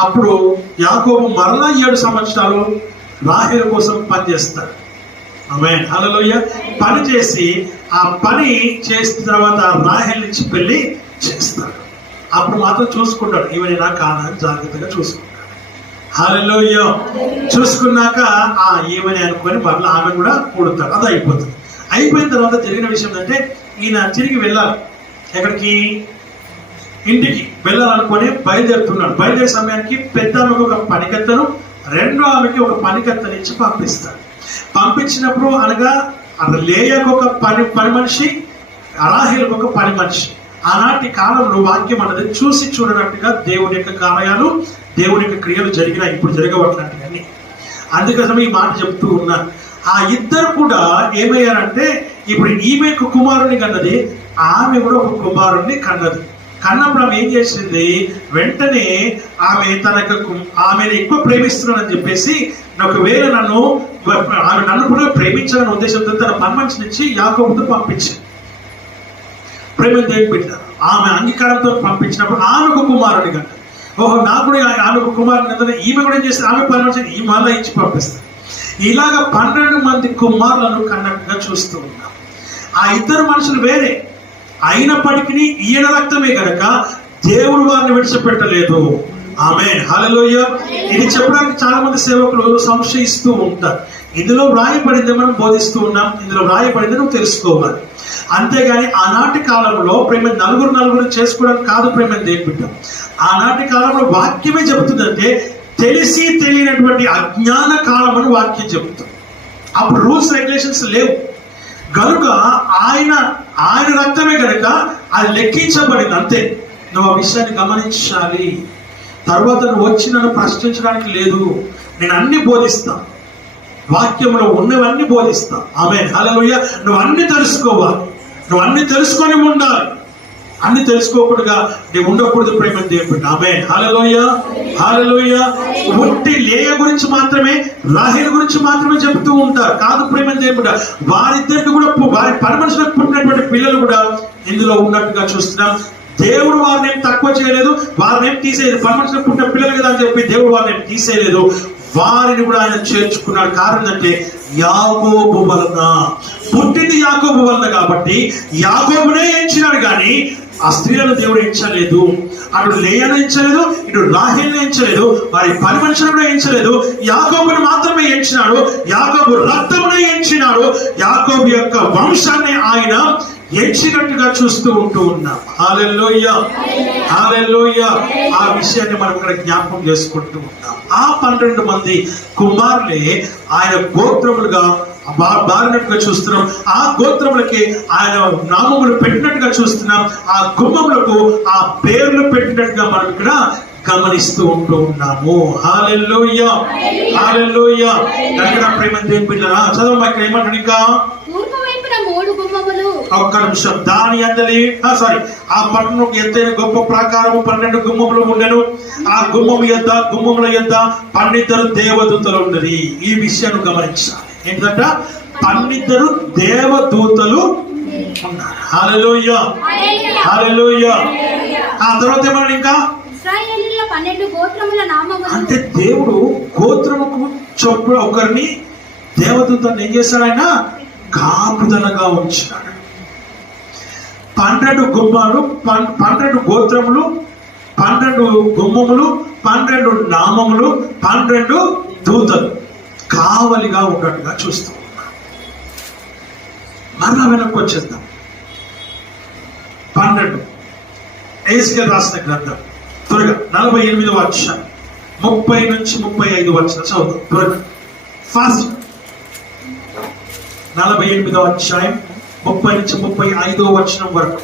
అప్పుడు యాకోబు మరలా 7 సంవత్సరాలు రాహేలు కోసం పనిచేస్తాడు. ఆమేన్ హల్లెలూయా. పని చేసి ఆ పని చేసిన తర్వాత రాహేల్ నుంచి పెళ్లి చేస్తాడు. అప్పుడు మాత్రం చూసుకుంటాడు, ఈమెనా కాదా అని జాగ్రత్తగా చూసుకుంటాడు. హల్లెలూయా. చూసుకున్నాక ఈమెనే అనుకొని మరలా ఆమె కూడా కూడుతాడు. అది అయిపోతుంది. అయిపోయిన తర్వాత జరిగిన విషయం ఏంటంటే ఈయన తిరిగి వెళ్ళాలి. ఎక్కడికి? ఇంటికి వెళ్ళాలనుకొని బయలుదేరుతున్నాడు. బయలుదేరే సమయానికి పెద్ద ఆమెకు ఒక పనికత్తను, రెండో ఆమెకి ఒక పనికత్తని ఇచ్చి పంపిస్తాడు. పంపించినప్పుడు అనగా లేయకు ఒక పని మనిషి, రాహేలుకు ఒక పని మనిషి. ఆనాటి కాలంలో వాక్యం అన్నది చూసి చూడనట్టుగా దేవుని యొక్క కార్యాలు, దేవుని యొక్క క్రియలు జరిగినా ఇప్పుడు జరగవట్లాంటివన్నీ. అందుకోసం ఈ మాట చెప్తూ ఉన్నాను. ఆ ఇద్దరు కూడా ఏమయ్యారంటే ఇప్పుడు ఈమెకు కుమారుని కన్నది, ఆమె కూడా ఒక కుమారుణ్ణి కన్నది. కన్నప్పుడు ఆమె ఏం చేసింది? వెంటనే ఆమెను ఎక్కువ ప్రేమిస్తున్నానని చెప్పేసి, ఒకవేళ నన్ను కూడా ప్రేమించాలనే ఉద్దేశంతో తన పని మనిషిని ఇచ్చి యాకోబుతో పంపించింది. ప్రేమ దేవుని బిడ్డ ఆమె అంగీకారంతో పంపించినప్పుడు ఆమెకు కుమారుడి కన్నా, ఓహో నాకు కూడా ఆమెకు కుమారుని కదా, ఈమె కూడా ఏం చేస్తే ఆమె పని మనిషిని ఈ మళ్ళీ ఇచ్చి పంపిస్తుంది. ఇలాగ 12 మంది కుమారులను కన్నట్టుగా చూస్తూ ఉన్నాం. ఆ ఇద్దరు మనుషులు వేరే అయినప్పటికీ ఈయన రక్తమే కనుక దేవుడు వారిని విడిచిపెట్టలేదు. ఆమేన్ హల్లెలూయా. ఇది చెప్పడానికి చాలా మంది సేవకులు సంశయిస్తూ ఉంటారు. ఇందులో వ్రాయబడింది మనం బోధిస్తూ ఉన్నాం, ఇందులో వ్రాయబడింది నువ్వు తెలుసుకోవాలి. అంతేగాని ఆనాటి కాలంలో ప్రేమ నలుగురు చేసుకోవడానికి కాదు ప్రేమ దేని బిడ్డ. ఆనాటి కాలంలో వాక్యమే చెబుతుందంటే తెలిసి తెలియనటువంటి అజ్ఞాన కాలం అని వాక్యం చెబుతుంది. అప్పుడు రూల్స్ రెగ్యులేషన్స్ లేవు కనుక ఆయన రక్తమే కనుక అది లెక్కించబడింది అంతే. నువ్వు ఆ విషయాన్ని గమనించాలి. తర్వాత నువ్వు వచ్చి నన్ను ప్రశ్నించడానికి లేదు. నేను అన్ని బోధిస్తా, వాక్యంలో ఉన్నవన్నీ బోధిస్తా. ఆమేన్ హల్లెలూయా. నువ్వు అన్ని తెలుసుకోవాలి, నువ్వు అన్ని తెలుసుకొని ఉండాలి. అన్ని తెలుసుకోకుండా నీవు ఉండకూడదు ప్రేమ దేవుడు. ఆమేన్ హల్లెలూయా హల్లెలూయా. ఉట్టి లేయ గురించి మాత్రమే, రాహేలు గురించి మాత్రమే చెప్తూ ఉంటారు. కాదు ప్రేమ దేవుడు, వారిద్దరికి కూడా వారి పని మనుషులకు పుట్టినటువంటి పిల్లలు కూడా ఇందులో ఉన్నట్టుగా చూస్తున్నాం. దేవుడు వారిని ఏం తక్కువ చేయలేదు, వారిని ఏం తీసేయలేదు. పని మనుషులకు పుట్టిన పిల్లలు కదా అని చెప్పి దేవుడు వారిని ఏం తీసేయలేదు, వారిని కూడా ఆయన చేర్చుకున్నాడు. కారణం అంటే యాకోబు వలన పుట్టింది, యాకోబు వలన కాబట్టి యాకోబునే ఎంచినాడు. కానీ ఆ స్త్రీలను దేవుడు ఎంచలేదు, అటు లేయను ఎంచలేదు, ఇటు రాహేల్ని ఎంచలేదు, వారి పని మనుషులను కూడా ఎంచలేదు. యాకోబును మాత్రమే ఎంచినాడు. యాకోబు రక్తమునే ఎంచినాడు. యాకోబు యొక్క వంశాన్ని ఆయన ఎంచినట్టుగా చూస్తూ ఉంటూ ఉన్నాం. హల్లెలూయా, హల్లెలూయా. ఆ విషయాన్ని మనం ఇక్కడ జ్ఞాపకం చేసుకుంటూ ఉన్నాం. ఆ 12 మంది కుమారులే ఆయన గోత్రములుగా బారినట్టుగా చూస్తున్నాం. ఆ గోత్రములకి ఆయన నామములు పెట్టినట్టుగా చూస్తున్నాం. ఆ గుమ్మములకు ఆ పేర్లు పెట్టినట్టుగా మనం ఇక్కడ గమనిస్తూ ఉంటూ ఉన్నాము. హల్లెలూయా, హల్లెలూయా. దగ్గర ప్రేమ దేవుని బిడ్డలారా, చదవమ్మా ఇక్కడ ఏమంటాడు ఇంకా? ఒక్క నిమిషం. దాని అందలి ఆ పట్టణం ఎత్తైన గొప్ప ప్రాకారము 12 గుమ్మములు ఉండెను. ఆ గుమ్మముల యొద్ద 12 దేవదూతలు ఉండేది. ఈ విషయాన్ని గమనించాలి. ఏంటంట? 12 దేవదూతలు ఉన్నారు. హల్లెలూయా, హల్లెలూయా. ఆ తర్వాత ఏమన్నాడు ఇంకా? అంటే దేవుడు గోత్రముకు చొప్పున ఒకరిని దేవదూతను ఏం చేశాడు? ఆయన కాపుదలగా ఉంచాడు. 12 గుమ్మాలు, 12 గోత్రములు, 12 గుమ్మములు, 12 నామములు, 12 దూతలు కావలిగా ఉన్నట్టుగా చూస్తూ ఉన్నాం. మరలా వెనక్కి వచ్చేద్దాం. 12 ఎహెజ్కేలు రాసిన గ్రంథం త్వరగా 48వ అధ్యాయం 30 నుంచి 35 వచనం చదువు త్వరగా, ఫాస్ట్. 48వ అధ్యాయం 30 నుంచి 35వ వచనం వరకు.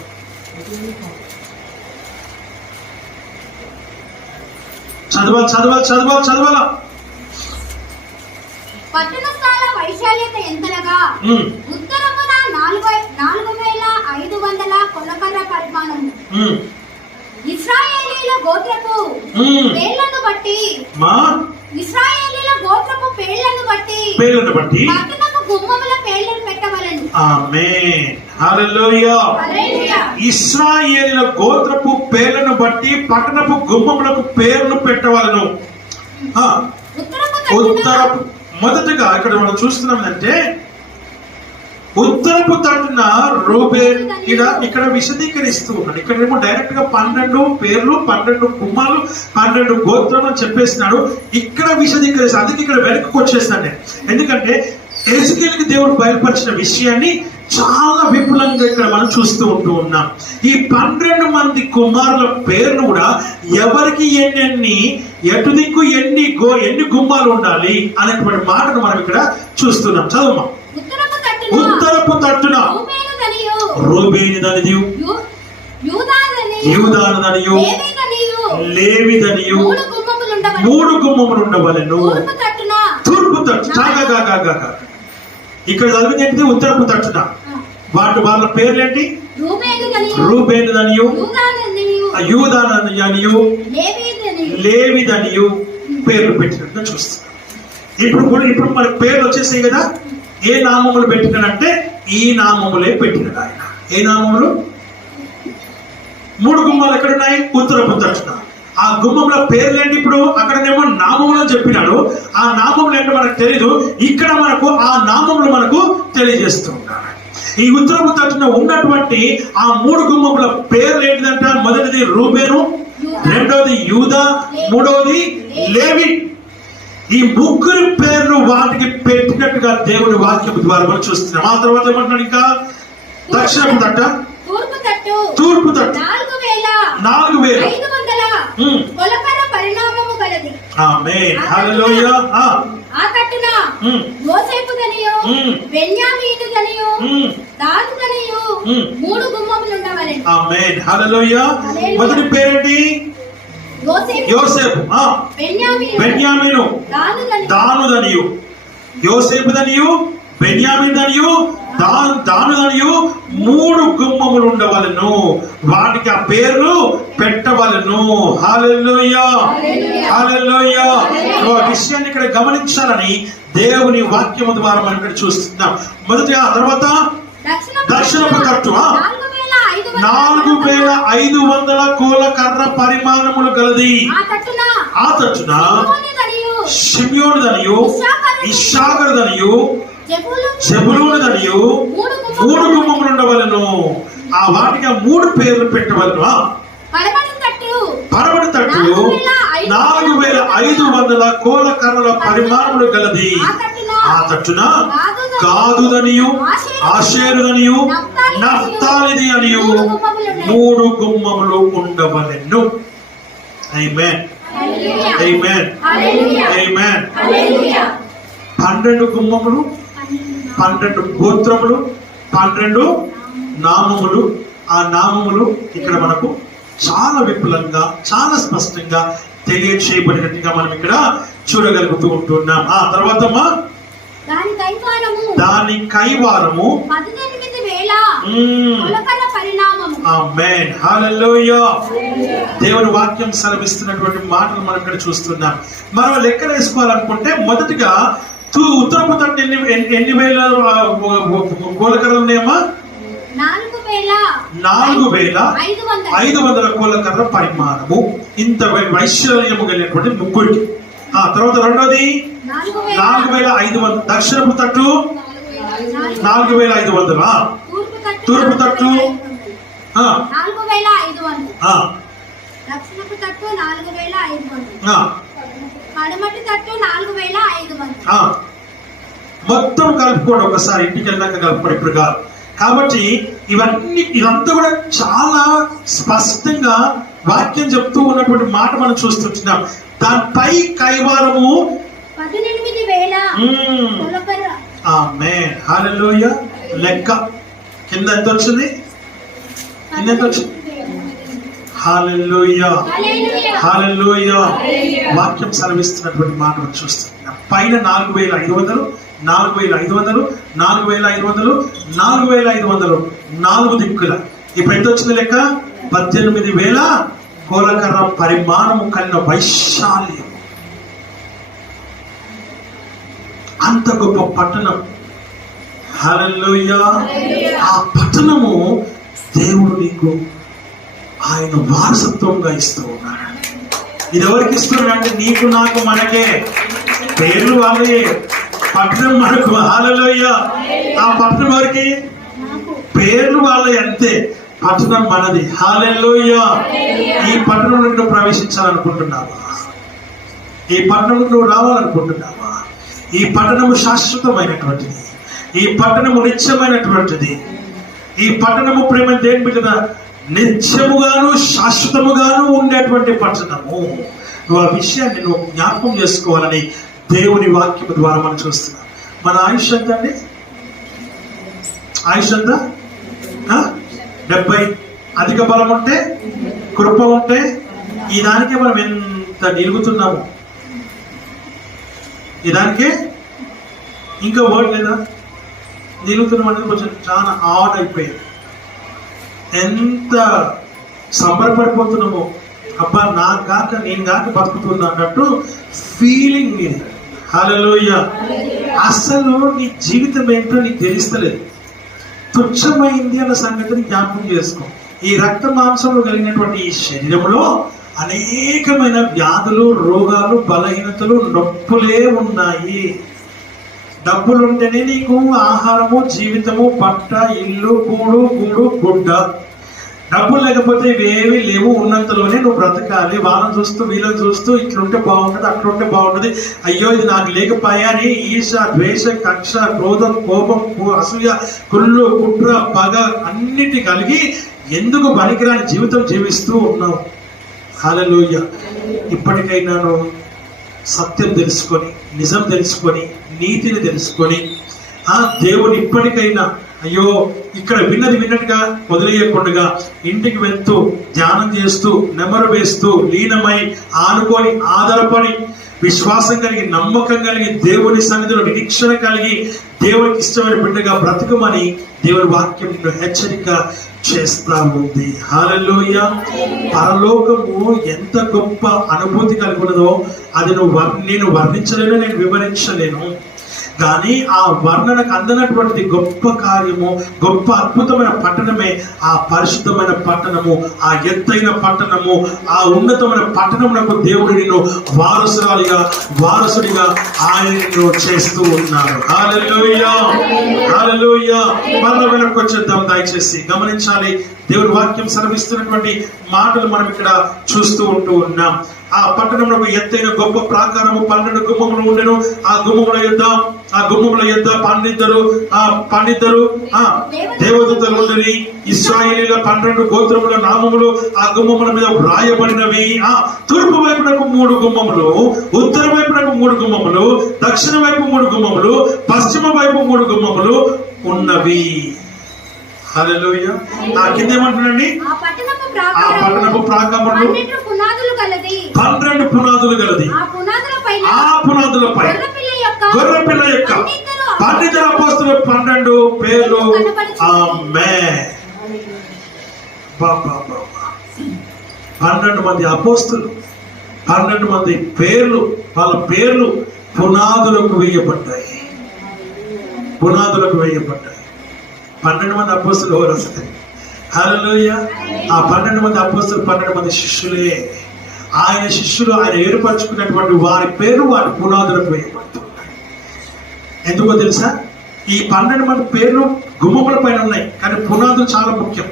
చదవాలా. పట్టణ స్థల వైశాల్యత ఎంతనగా ఉత్తరమున 4,500 కొలకర్ర పరిమాణము. ఇశ్రాయేలీయుల గోత్రపు పేర్లను బట్టి పట్టణపు గుమ్మముల పేర్లను పెట్టవలెను. ఆమేన్, హల్లెలూయా. ఇశ్రాయేలీయుల గోత్రపు పేర్లను బట్టి పట్టణపు గుమ్మములకు పేర్లు పెట్టవలెను. ఉత్తరపు మొదటగా ఇక్కడ మనం చూస్తున్నామంటే ఉత్తరపు తట్టున రూబేన్ ఇక్కడ విశదీకరిస్తూ ఉన్నాడు. ఇక్కడ ఏమో డైరెక్ట్ గా 12 పేర్లు, 12 గుమ్మాలు, 12 గోత్రం అని చెప్పేసినాడు. ఇక్కడ విశదీకరిస్తాడు. అందుకే ఇక్కడ వెనక్కి వచ్చేస్తాను నేను. ఎందుకంటే ఎహెజ్కేలుకి దేవుడు బయలుపరిచిన విషయాన్ని చాలా విపులంగా ఇక్కడ మనం చూస్తూ ఉంటూ ఉన్నాం. ఈ 12 మంది కుమారుల పేర్లు కూడా ఎవరికి ఎటు దిక్కు ఎన్ని గుమ్మాలు ఉండాలి అనేటువంటి మాటను మనం ఇక్కడ చూస్తున్నాం. చదువు. ఉత్తరపు తట్టున రూబేనుదనియు, యూదానుదనియు, లేవిదనియు 3 గుమ్మములు ఉండవలెను. తూర్పు తట్టు ఇక్కడ చదివింది ఏంటిది? ఉత్తరపు తట్టున. వాళ్ళ పేర్లేంటి? రూబేనుదనియు, యూదానుదనియు, లేవిదనియు పేర్లు పెట్టినట్టుగా చూస్తున్నాం. ఇప్పుడు మన పేర్లు వచ్చేసాయి కదా. ఏ నామములు పెట్టినాడంటే ఈ నామములే పెట్టినాడు ఆయన. ఏ నామములు? 3 గుమ్మాలు ఎక్కడున్నాయి? ఉత్తరపు తట్టున. ఆ గుమ్మంలో పేర్లేంటి? ఇప్పుడు అక్కడనేమో నామములు చెప్పినాడు. ఆ నామములు ఏంటో మనకు తెలీదు. ఇక్కడ మనకు ఆ నామములు మనకు తెలియజేస్తూ ఉన్నాడు. ఈ ఉత్తరపు తట్టున ఉన్నటువంటి ఆ 3 గుమ్మముల పేర్లు ఏంటిదంట? మొదటిది రూబేను, రెండోది యూదా, మూడోది లేవి. ఈ 3 పేర్లు వాటికి పెట్టినట్టుగా దేవుని వాక్యం ద్వారా మనం చూస్తున్నాం. ఆ తర్వాత ఏమంటున్నాడు ఇంకా? దక్షిణపు తట్ట, తూర్పు తట్టు 4,500 కొలకర్ర పరిణామము గలది. ఆమేన్, హల్లెలూయా. ఆ తట్టున యోసేపుదనియు, బెన్యామీనుదనియు, దానుదనియు 3 గుమ్మములు ఉండవలెను. ఆమేన్, హల్లెలూయా. మొదటి పేరేంటి? యోసేపు, బెన్యామీను, దానుదనియు. యోసేపుదనియు, బెన్యామీనుదనియు, దానుదనియు 3 గుమ్మములు ఉండవలెను. వాటికి ఆ పేర్లు పెట్టవలెను. హల్లెలూయా, హల్లెలూయా. విషయాన్ని ఇక్కడ గమనించాలని దేవుని వాక్యము ద్వారా మనం ఇక్కడ చూస్తున్నాం. మొదటిగా తర్వాత దక్షిణపు తట్టు 4,500 కొలకర్ర పరిమాణములు గలది. ఆ తట్టున షిమ్యోనుదనియు, ఇశ్శాఖరుదనియు, జెబూలూనుదనియు 3 గుమ్మములు ఉండవలెను. పెట్టవలను. ఆ వాటికి 3 పేర్లు పెట్టవలను. పడమటి తట్టు 4500 కోల కర్రల పరిమాణములు గలది. ఆ తట్టున గాదుదనియు ఆషేరుదనియు నఫ్తాలిది అనియు 3 గుమ్మములు ఉండవలెను. ఆమేన్, ఆమేన్, ఆమేన్. 12 గుమ్మములు, 12 గోత్రములు, 12 నామములు. ఆ నామములు ఇక్కడ మనకు చాలా విపులంగా, చాలా స్పష్టంగా తెలియచేయబడినట్టుగా మనం ఇక్కడ చూడగలుగుతూ ఉంటున్నాం. ఆ తర్వాత దాని కైవారము 18,000 కొలకల పరిణామము. ఆమేన్, హల్లెలూయా. దేవుని వాక్యం సెలవిస్తున్నటువంటి మాటలు మనం ఇక్కడ చూస్తున్నాం. మనం లెక్కలు వేసుకోవాలనుకుంటే మొదటిగా ఉత్తరపు తట్టు ఎన్ని వేల కోలకర్రలు ఉన్నాయమ్మా? 4,500 కోలకర్ర పరిమాణము. ఇంత వైశాల్యము కలిగినటువంటి ముగ్గురికి. ఆ తర్వాత రెండోది 4,500. దక్షిణపు తట్టు 4,500. తూర్పు తట్టు 4,500. దక్షిణపు తట్టు 4,500. పడమటి తట్టు 4,500. మొత్తం కలుపుకోండి ఒకసారి, ఇంటికి వెళ్ళాక కలుపుకోండి, ఇప్పుడు కాదు. కాబట్టి ఇదంతా కూడా చాలా స్పష్టంగా వాక్యం చెప్తూ ఉన్నటువంటి మాట మనం చూస్తుంటున్నాం. దానిపై కైవారము 18,000. ఆమేన్, హల్లెలూయా. లెక్క కింద ఎంత వచ్చింది? కింద ఎంత వచ్చింది? హల్లెలూయా, హల్లెలూయా. వాక్యం సెలవిస్తున్నటువంటి మాట మనం చూస్తున్నాం. పైన 4,500, 4,500, 4,500, 4,500, 4 దిక్కుల. ఇప్పుడు ఎంత వచ్చింది లెక్క? 18,000 కోలకర్ర పరిమాణము కలిగిన వైశాల్యం. అంత గొప్ప పట్టణం. హల్లెలూయా. ఆ పట్టణము దేవుడు నీకు ఆయన వారసత్వంగా ఇస్తూ ఉన్నాడు. ఇది ఎవరికి ఇస్తున్నాడు అంటే నీకు, నాకు, మనకే. పేర్లు వాళ్ళే, పట్టణం మనకు. హల్లెలూయా. ఆ పట్టణం ఎవరికి? పేర్లు వాళ్ళే, అంతే. పట్టణం మనది. హల్లెలూయా. ఈ పట్టణంలో నువ్వు ప్రవేశించాలనుకుంటున్నావా? ఈ పట్టణంలో నువ్వు రావాలనుకుంటున్నావా? ఈ పట్టణము శాశ్వతమైనటువంటిది. ఈ పట్టణము నిత్యమైనటువంటిది. ఈ పట్టణము ప్రేమ దేని బిడ్డ నిత్యముగాను శాశ్వతముగాను ఉండేటువంటి పట్టణము. నువ్వు ఆ విషయాన్ని నువ్వు జ్ఞాపకం చేసుకోవాలని దేవుని వాక్యం ద్వారా మనం చూస్తున్నాం. మన ఆయుష్ ఎంత అండి? ఆయుష్ ఎంత? 70. అధిక బలం ఉంటే, కృప ఉంటే, ఈ దానికే మనం ఎంత నిలుగుతున్నాము. ఈ దానికే ఇంకా వర్డ్ లేదా? నిలుగుతున్నాం అనేది కొంచెం చాలా ఆడ్ అయిపోయింది. ఎంత సంబరపడిపోతున్నామో, అబ్బా నాకు కాక నేను కాక బతుకుతున్నా అన్నట్టు ఫీలింగ్ మీద. హల్లెలూయా. అసలు నీ జీవితం ఏంటో నీకు తెలుస్తలేదు. తుచ్చమైంది అన్న సంగతిని జ్ఞాపకం చేసుకో. ఈ రక్త మాంసంలో కలిగినటువంటి ఈ శరీరంలో అనేకమైన వ్యాధులు, రోగాలు, బలహీనతలు, నొప్పులే ఉన్నాయి. డబ్బులుంటేనే నీకు ఆహారము, జీవితము, బట్ట, ఇల్లు, కూడు, గుడ్డ. డబ్బులు లేకపోతే ఇవేవి లేవు. ఉన్నంతలోనే నువ్వు బ్రతకాలి. వాళ్ళని చూస్తూ, వీళ్ళని చూస్తూ, ఇట్లుంటే బాగుంటుంది, అట్లుంటే బాగుంటుంది, అయ్యో ఇది నాకు లేకపోయా అని ఈర్ష, ద్వేష, కక్ష, క్రోధం, కోపం, అసూయ, కుళ్ళు, కుట్ర, పగ అన్నిటి కలిగి ఎందుకు పనికిరాని జీవితం జీవిస్తూ ఉన్నావు. హల్లెలూయా. ఇప్పటికైనా నువ్వు సత్యం తెలుసుకొని, నిజం తెలుసుకొని, నీతిని తెలుసుకొని, దేవుని ఇప్పటికైనా అయ్యో ఇక్కడ విన్నట్టుగా వదిలేయకుండా ఇంటికి వెళ్తూ, ధ్యానం చేస్తూ, నెమరు వేస్తూ, లీనమై, ఆనుకొని, ఆధారపడి, విశ్వాసం కలిగి, నమ్మకం కలిగి, దేవుని సన్నిధిలో నిరీక్షణ కలిగి, దేవునికి ఇష్టమైన బిడ్డగా బ్రతుకమని దేవుని వాక్యం నిన్ను హెచ్చరిక చేస్తా ఉంది. హల్లెలూయా. పరలోకము ఎంత గొప్ప అనుభూతి కలిగి ఉన్నదో అది నేను వర్ణించలేను, నేను వివరించలేను. కానీ ఆ వర్ణనకు అందనటువంటి గొప్ప కార్యము, గొప్ప అద్భుతమైన పట్టణమే ఆ పరిశుద్ధమైన పట్టణము, ఆ ఎత్తైన పట్టణము, ఆ ఉన్నతమైన పట్టణమునకు దేవుడు నిన్ను వారసుడిగా ఆయన నిన్ను చేస్తూ ఉన్నాడు. హల్లెలూయా, హల్లెలూయా. మరల వెనక్కి వచ్చేద్దాం, దయచేసి గమనించాలి. దేవుడి వాక్యం సెలవిస్తున్నటువంటి మాటలు మనం ఇక్కడ చూస్తూ ఉంటూ ఉన్నాం. ఆ పట్టణంలో ఎత్తైన గొప్ప ప్రాకారము 12 గుమ్మములు ఉండెను. ఆ గుమ్మముల యొద్ద 12 దేవదూతలు ఉండని. ఇశ్రాయేలీల 12 గోత్రముల నామములు ఆ గుమ్మముల మీద వ్రాయబడినవి. తూర్పు వైపునకు 3 గుమ్మములు, ఉత్తర వైపునకు 3 గుమ్మములు, దక్షిణ వైపు 3 గుమ్మములు, పశ్చిమ వైపు 3 గుమ్మములు ఉన్నవి. హల్లెలూయా. ఆ కింద ఏమంటున్నాండి? ఆ పట్టణపు ప్రాకారము 12 పునాదులు గలది. ఆ పునాదులపై గొర్రెపిల్ల యొక్క 12 అపోస్తలుల 12 పేర్లు. ఆమేన్. 12 మంది అపోస్తలు, 12 మంది పేర్లు, వాళ్ళ పేర్లు పునాదులకు వేయబడ్డాయి. 12 మంది అపోస్తలు ఎవరు అసలు? హల్లెలూయా. ఆ 12 మంది అపోస్తలు 12 మంది శిష్యులే. ఆయన శిష్యులు, ఆయన ఏర్పరచుకున్నటువంటి వారి పేరు వారి పునాదులకు వేయబడుతున్నాయి. ఎందుకో తెలుసా? ఈ 12 మంది పేర్లు గుమ్మముల పైన ఉన్నాయి, కానీ పునాదులు చాలా ముఖ్యం.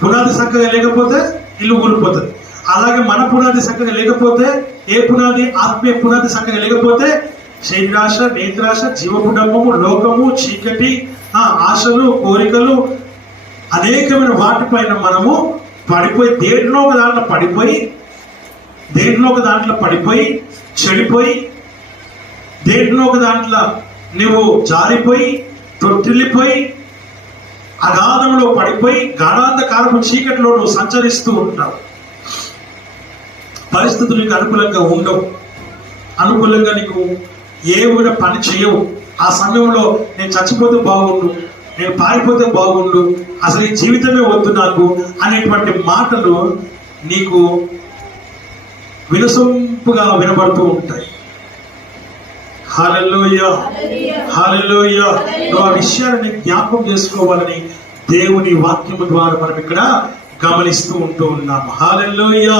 పునాది చక్కగా లేకపోతే ఇల్లు ఊరిపోతుంది. అలాగే మన పునాది చక్కగా లేకపోతే, ఏ పునాది? ఆత్మీయ పునాది చక్కగా లేకపోతే శరీరాశ, నేత్రాశ, జీవపుడమ్మము, లోకము, చీకటి, ఆశలు, కోరికలు, అనేకమైన వాటిపైన మనము పడిపోయి దేంట్లో ఒక దాంట్లో పడిపోయి చెడిపోయి, దేంట్లో ఒక దాంట్లో నువ్వు జారిపోయి తొట్టిల్లిపోయి అగాధంలో పడిపోయి గాఢాంధకారపు చీకటిలో నువ్వు సంచరిస్తూ ఉంటావు. పరిస్థితులు నీకు అనుకూలంగా ఉండవు, అనుకూలంగా నీకు ఏ కూడా పని చేయవు. ఆ సమయంలో నేను చచ్చిపోతే బాగుండు, నేను పారిపోతే బాగుండు, అసలు ఈ జీవితమే వద్దు నాకు అనేటువంటి మాటలు నీకు వినసొంపుగా వినబడుతూ ఉంటాయి. హల్లెలూయా, హల్లెలూయా. నువ్వు ఆ విషయాన్ని జ్ఞాపకం చేసుకోవాలని దేవుని వాక్యము ద్వారా మనం ఇక్కడ గమనిస్తూ ఉంటూ ఉన్నాం. హల్లెలూయా.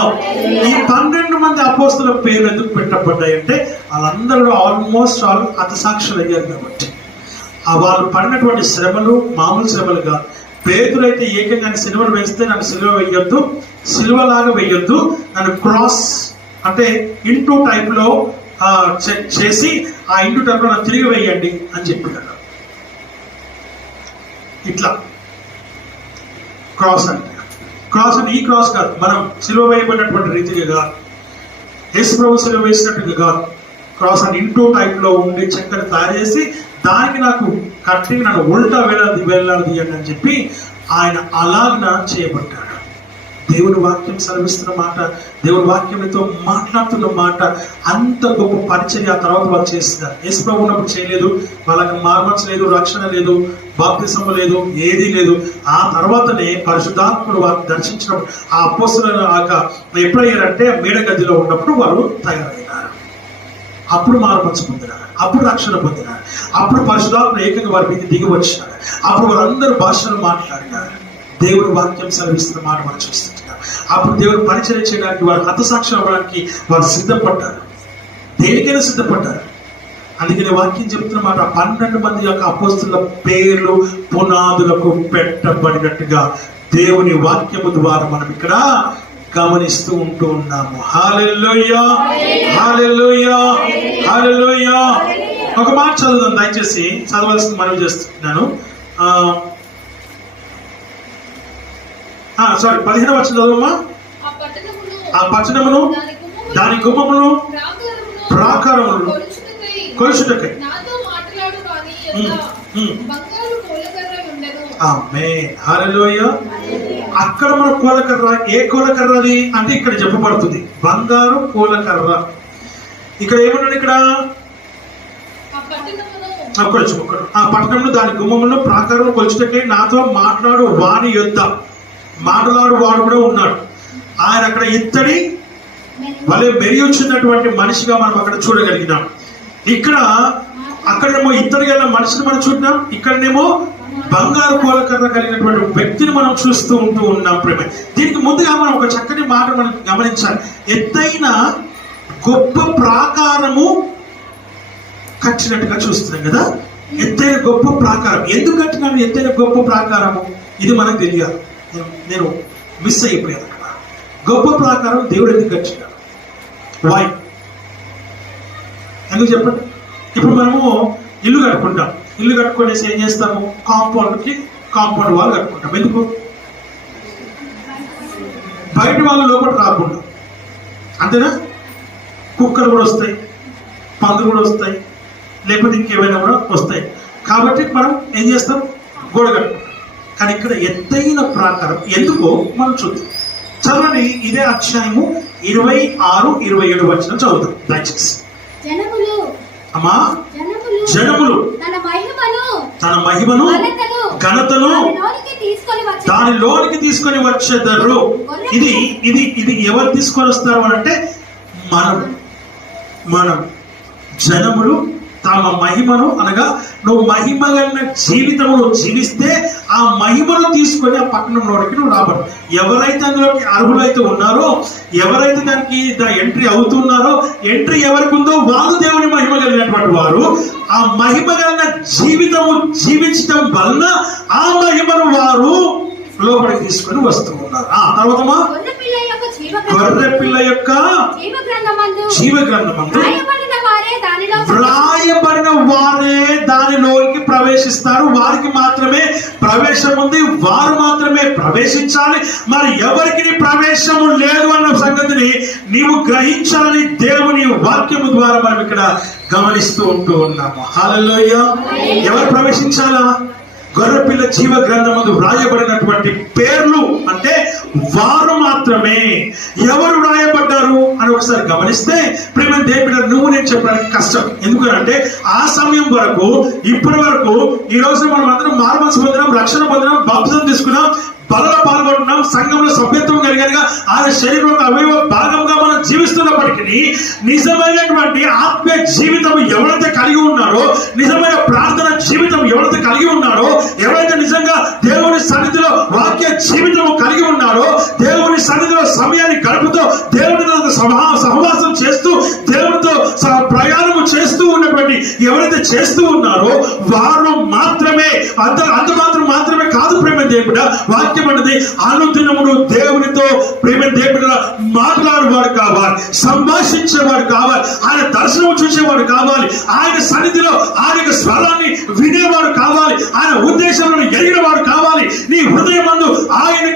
ఈ 12 మంది అపోస్తలుల పేర్లు ఎందుకు పెట్టబడ్డాయి అంటే, వాళ్ళందరూ ఆల్మోస్ట్ హతసాక్షులు అయ్యారు కాబట్టి. వాళ్ళు పడినటువంటి శ్రమలు మామూలు శ్రమలుగా. పేతురైతే ఏకంగా సిలువను వేస్తే నన్ను సిలువ వేయొద్దు, సిలువలాగా వేయొద్దు, నన్ను క్రాస్ అంటే ఇంటూ టైప్ లో చేసి ఆ ఇంటూ టైప్ లో నన్ను తిరిగి వేయండి అని చెప్పినాడు. ఇట్లా క్రాస్ అంటే ఈ క్రాస్ కాదు, మనం సిలువ వేయబడినటువంటి రీతిగా కాదు, యేసు ప్రభు సిలువ వేసినట్టుగా కాదు. క్రాస్ అని ఇంటూ టైప్ లో ఉండి చక్కని తయారు చేసి దానికి నాకు కట్టి నన్ను ఉల్టా వెళ్ళాలి అని చెప్పి ఆయన అలాగ చేయబడ్డాడు. దేవుని వాక్యం సెలవిస్తున్న మాట, దేవుని వాక్యంతో మాట్లాడుతున్న మాట, అంత గొప్ప పరిచర్య ఆ తర్వాత వాళ్ళు చేస్తున్నారు. యేసు ప్రభు ఉన్నప్పుడు చేయలేదు, వాళ్ళకి మార్మన్స్ లేదు, రక్షణ లేదు, బాప్తిసం లేదు, ఏదీ లేదు. ఆ తర్వాతనే పరిశుద్ధాత్ముడు వారిని దర్శించినప్పుడు ఆ అపోస్తలులు ఎప్పుడయ్యారంటే మేడ గదిలో ఉన్నప్పుడు వారు తయారైనారు. అప్పుడు మార్మన్స్ పొందినారు, అప్పుడు రక్షణ పొందినారు, అప్పుడు పరిశుద్ధాత్మ ఏకంగా వారి మీద దిగి వచ్చినారు, అప్పుడు వారందరూ భాషలు మాట్లాడినారు. దేవుడు వాక్యం సెలవిస్తున్న మాట మనం చూస్తున్నాం. అప్పుడు దేవుడు పరిచయం చేయడానికి, వారు హతసాక్షి అవ్వడానికి వారు సిద్ధపడ్డారు, దేనికైనా సిద్ధపడ్డారు. అందుకని వాక్యం చెప్తున్న మాట, 12 మంది యొక్క అపోస్తలుల పేర్లు పునాదులకు పెట్టబడినట్టుగా దేవుని వాక్యము ద్వారా మనం ఇక్కడ గమనిస్తూ ఉంటూ ఉన్నాము. హల్లెలూయా, హల్లెలూయా, హల్లెలూయా. ఒక మాట చదువుదాం దయచేసి, చదవాల్సింది మనం చేస్తున్నాను. 15వ వచనం చదువమ్మా. ఆ పట్టణమును దాని గుమ్మమును ప్రాకారములను కొలుచుటకై. ఆమేన్, హల్లెలూయా. అక్కడ మన కోలకర్ర, ఏ కోలకర్ర అది అంటే ఇక్కడ చెప్పబడుతుంది బంగారు కోలకర్ర. ఇక్కడ ఏమన్నాడు? ఇక్కడ ఆ పట్టణంలో దాని గుమ్మములను ప్రాకారం కొలుచుటకై నాతో మాట్లాడు వాని యొద్ద. మాట్లాడు వాడు కూడా ఉన్నాడు. ఆయన అక్కడ ఇత్తడి వలె మెరియుచున్నటువంటి మనిషిగా మనం అక్కడ చూడగలిగినాం. ఇక్కడ అక్కడేమో ఇద్దరు గల మనిషిని మనం చూద్దాం, ఇక్కడనేమో బంగారు కోలకర్ర కలిగినటువంటి వ్యక్తిని మనం చూస్తూ ఉన్నాం ప్రేమ. దీనికి ముందుగా మనం ఒక చక్కని మాట మనం గమనించాలి. ఎత్తైన గొప్ప ప్రాకారము కట్టినట్టుగా చూస్తున్నాం కదా. ఎత్తైన గొప్ప ప్రాకారం ఎందుకు కట్టినాను? ఎత్తైన గొప్ప ప్రాకారము ఇది మనకు తెలియాలి. నేను మిస్ అయిపోయాను అక్కడ. గొప్ప ప్రాకారం దేవుడు ఎందుకు కట్టినాడు? వై? ఎందుకు చెప్పండి. ఇప్పుడు మనము ఇల్లు కట్టుకుంటాం. ఇల్లు కట్టుకునేసి ఏం చేస్తాము? కాంపౌండ్ వాల్ కట్టుకుంటాం. ఎందుకు? బయట వాళ్ళు లోపల రాకుండా. అంతేనా? కుక్కలు కూడా వస్తాయి, పందులు కూడా వస్తాయి, లేకపోతే ఇంకేమైనా కూడా వస్తాయి. కాబట్టి మనం ఏం చేస్తాం? గోడ కట్టుకుంటాం. కానీ ఇక్కడ ఎత్తైన ప్రాకారం ఎందుకో మనం చూద్దాం. చదవండి, ఇదే అధ్యాయము 26-27 వచనం చదువుతాం దయచేసి. అమ్మా, జనములు తన మహిమను ఘనతను దానిలోనికి తీసుకొని వచ్చేదారు. ఇది ఇది ఇది ఎవరు తీసుకొని వస్తారు అంటే మనం జనములు తమ మహిమను, అనగా నువ్వు మహిమ కలిగిన జీవితమును జీవిస్తే ఆ మహిమను తీసుకొని ఆ పట్టణంలోనికి నువ్వు రాబడు. ఎవరైతే అందులోకి అర్హులైతే ఉన్నారో, ఎవరైతే దానికి ఎంట్రీ అవుతున్నారో, ఎంట్రీ ఎవరికి ఉందో వాళ్ళు దేవుని మహిమ కలిగినటువంటి వారు. ఆ మహిమ కలిగిన జీవితము జీవించడం వలన ఆ మహిమను వారు లోపలికి తీసుకొని వస్తూ ఉన్నారు. ఆ తర్వాత గొర్రె పిల్ల యొక్క జీవ గ్రంథమందు వ్రాయబడిన వారే దానిలోకి ప్రవేశిస్తారు. వారికి మాత్రమే ప్రవేశం ఉంది, వారు మాత్రమే ప్రవేశించాలి. మరి ఎవరికి ప్రవేశము లేదు అన్న సంగతిని నీవు గ్రహించాలని దేవుని వాక్యము ద్వారా మనం ఇక్కడ గమనిస్తూ ఉన్నాము. హల్లెలూయా. ఎవరు ప్రవేశించాలా? గొర్రెపిల్ల జీవ గ్రంథమందు వ్రాయబడినటువంటి పేర్లు అంటే వారు మాత్రమే. ఎవరు వ్రాయబడ్డారు అని ఒకసారి గమనిస్తే ప్రేమ దేవుడు, నువ్వు నేను చెప్పడానికి కష్టం. ఎందుకంటే ఆ సమయం వరకు, ఇప్పటి వరకు, ఈ రోజు మనం అందరం మారుమనసు పొందినాం, రక్షణ పొందినాం, బాప్తిజం తీసుకున్నాం, బలలో పాల్గొంటున్నాం, సంఘంలో సభ్యత్వం కలిగినగా ఆయన శరీరంలో అవయవ భాగంగా మనం జీవిస్తున్నప్పటికీ నిజమైనటువంటి ఆత్మీయ జీవితం ఎవరైతే కలిగి ఉన్నారో, నిజమైన ప్రార్థన జీవితం ఎవరైతే కలిగి ఉన్నారో, ఎవరైతే నిజంగా దేవుని సన్నిధిలో వాక్య జీవితం కలిగి ఉన్నారో, దేవుని సన్నిధిలో సమయాన్ని గడుపుతూ దేవునితో సహవాసం చేస్తూ దేవునితో ప్రయాణం చేస్తూ ఉన్నటువంటి ఎవరైతే చేస్తూ ఉన్నారో వారు మాత్రమే, అంత మాత్రమే కాదు ప్రేమ దేవుడా. వాక్యం అన్నది అనుదినమును దేవునితో ప్రేమ దేవుడా మాట్లాడేవాడు కావాలి, సంభాషించేవాడు కావాలి, ఆయన దర్శనం చూసేవాడు కావాలి, ఆయన సన్నిధిలో ఆయన స్వరాన్ని వినేవాడు కావాలి, ఆయన ఉద్దేశంలో ఎరిగినవాడు కావాలి. నీ హృదయమందు ఆయన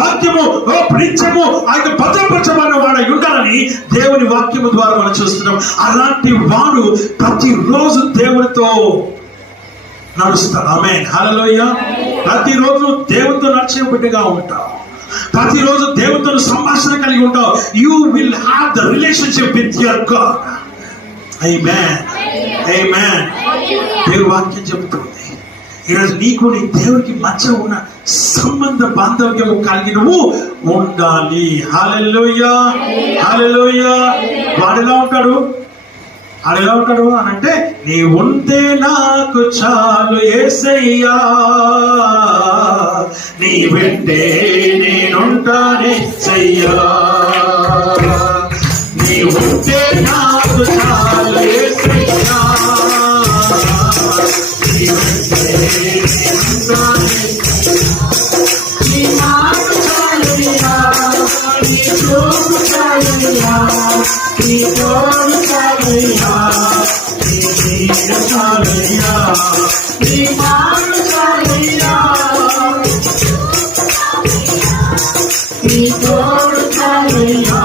వాక్యము ప్రించము ఆయన భద్రపరచబడిన వాడు ఉండాలని దేవుని వాక్యము ద్వారా మనం చూస్తున్నాం. అలాంటి వాడు ప్రతిరోజు దేవునితో నడుస్తాడు. ఆమేన్, హల్లెలూయా. ప్రతిరోజు దేవునితో నడిచే బిడ్డగా ఉంటావు, ప్రతిరోజు దేవునితో సంభాషణ కలిగి ఉంటావు. You will have the relationship with your God. ఆమేన్, ఆమేన్. దేవుని వాక్యం చెబుతుంది ఈరోజు నీకు నీ దేవునికి మధ్య ఉన్న సంబంధ బాంధవ్యము కలిగి నువ్వు ఉండాలి. హల్లెలూయా, హల్లెలూయా. వాడు ఎలా ఉంటాడు అని అంటే, నీ ఉంటే నాకు చాలు యేసయ్యా, నీ వెంటే నేనుంటానే సయ్యా, నీ ఉంటే నాకు చాలు యేసయ్యా, నీ వెంటే నేనుంటానే, నీ మాట చాలయ్యా, నీ చూపు చాలయ్యా, నీ తోడు చాలయ్యా, నీ నీడ చాలయ్యా, నీ మాట చాలయ్యా, నీ తోడు చాలయ్యా,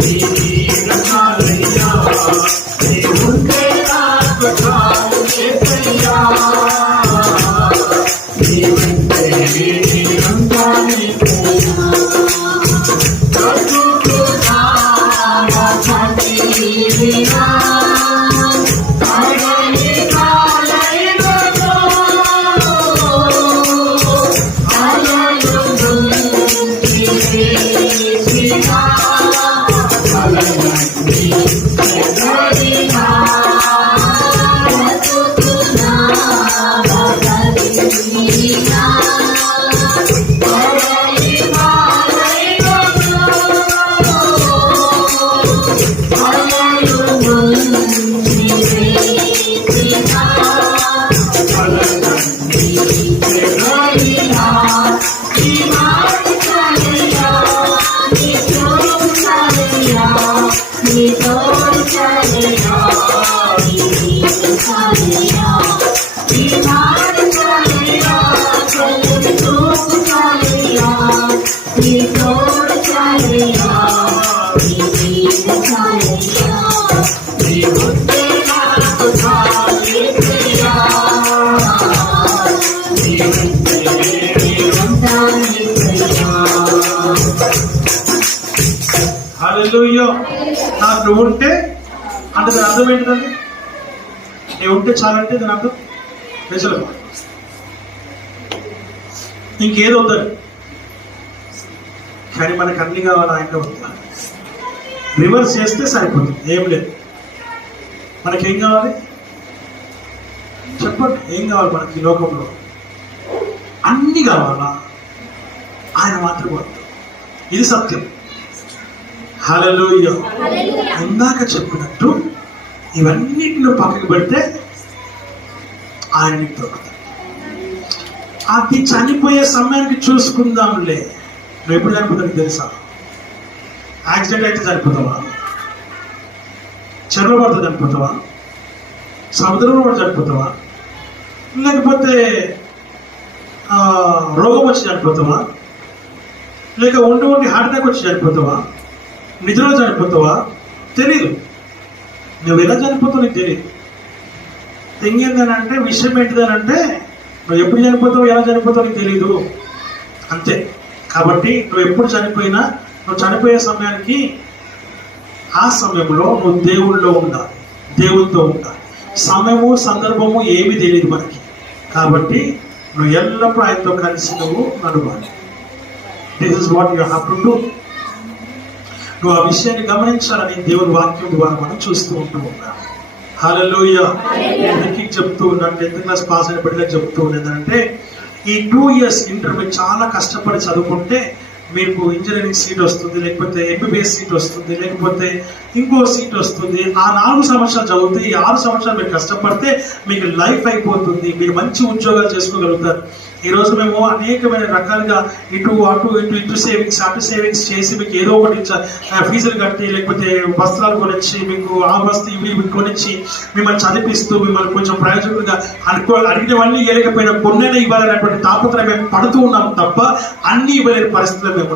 నీ నీడ చాలయ్యా, నీ ఉంటే నాకు చాలు యేసయ్యా, నీ వెంటే నేనుంటానే సయ్యా. నీ తోడు చాలయ్యా, నీ నీడ చాలయ్యా, నీ ఉంటే నాకు చాలయ్యా, నీ ఉంటే ఉంటానయ్యా. హల్లెలూయా. నాకు నువ్వు ఉంటే అంటే దాని అర్థం ఏంటిదండి? నువ్వు ఉంటే చాలంటే దాని అర్థం నిజం, ఇంకేదో వద్దని. కానీ మనకు అన్ని కావాలి, ఆయన వద్దా. రివర్స్ చేస్తే సరిపోతుంది, ఏం లేదు. మనకేం కావాలి చెప్పండి? ఏం కావాలి మనకి ఈ లోకంలో? అన్ని కావాలా? ఆయన మాత్రం వద్దు. ఇది సత్యం. హల్లెలూయా. హల్లెలూయా. ఇందాక చెప్పినట్టు ఇవన్నిటిని పక్కకు పెడితే ఆయన నీకు దొరుకుతాడు. అది చనిపోయే సమయానికి చూసుకుందాంలే. నువ్వు ఎప్పుడు చనిపోతావు తెలుసా? యాక్సిడెంట్ అయితే చనిపోతావా? చెరువు పడితే చనిపోతావా? సముద్రంలో పడి చనిపోతావా? లేకపోతే రోగం వచ్చి చనిపోతావా? లేక ఉండి హార్ట్ అటాక్ వచ్చి చనిపోతావా? నిద్రలో చనిపోతావా? తెలియదు. నువ్వు ఎలా చనిపోతావు నీకు తెలియదు. థింగ్ ఏంటంటే, విషయం ఏంటిదనంటే, నువ్వు ఎప్పుడు చనిపోతావు, ఎలా చనిపోతావు నీకు తెలీదు, అంతే. కాబట్టి నువ్వు ఎప్పుడు చనిపోయినా, నువ్వు చనిపోయే సమయానికి ఆ సమయంలో నువ్వు దేవుళ్ళలో ఉండాలి, దేవునితో ఉండాలి. సమయము సందర్భము ఏమీ తెలియదు మనకి. కాబట్టి నువ్వు ఎల్లప్పుడూ ఆయనతో కలిసి నువ్వు నడవాలి. This is what you have to do. నువ్వు ఆ విషయాన్ని గమనించాలని దేవుని వాక్యం ద్వారా మనం చూస్తూ ఉంటూ ఉన్నాం. హల్లెలూయా. ఎందుకు చెప్తూ ఉన్నాను, 10th క్లాస్ పాస్ అయినప్పటికీ చెప్తూ ఉండేదంటే, ఈ 2 years ఇంటర్ మీరు చాలా కష్టపడి చదువుకుంటే మీకు ఇంజనీరింగ్ సీట్ వస్తుంది, లేకపోతే ఎంబీబీఎస్ సీట్ వస్తుంది, లేకపోతే ఇంకో సీట్ వస్తుంది. ఆ 4 సంవత్సరాలు చదివితే, ఈ 6 సంవత్సరాలు మీరు కష్టపడితే మీకు లైఫ్ అయిపోతుంది, మీరు మంచి ఉద్యోగాలు చేసుకోగలుగుతారు. ఈ రోజు మేము అనేకమైన రకాలుగా ఇటు అటు సేవింగ్స్ అటు సేవింగ్స్ చేసి మీకు ఏదో ఒకటి ఫీజులు కట్టి, లేకపోతే వస్త్రాలు కొనిచ్చి, మీకు ఆ వస్తు ఇవి కొనిచ్చి మిమ్మల్ని చదివిస్తూ, మిమ్మల్ని కొంచెం ప్రయోజకులుగా అడిగినవన్నీ ఇవ్వలేకపోయినా కొన్నైనా ఇవ్వాలనేటువంటి తాపత్రయం మేము పడుతూ ఉన్నాం తప్ప అన్ని ఇవ్వలేని పరిస్థితుల్లో మేము.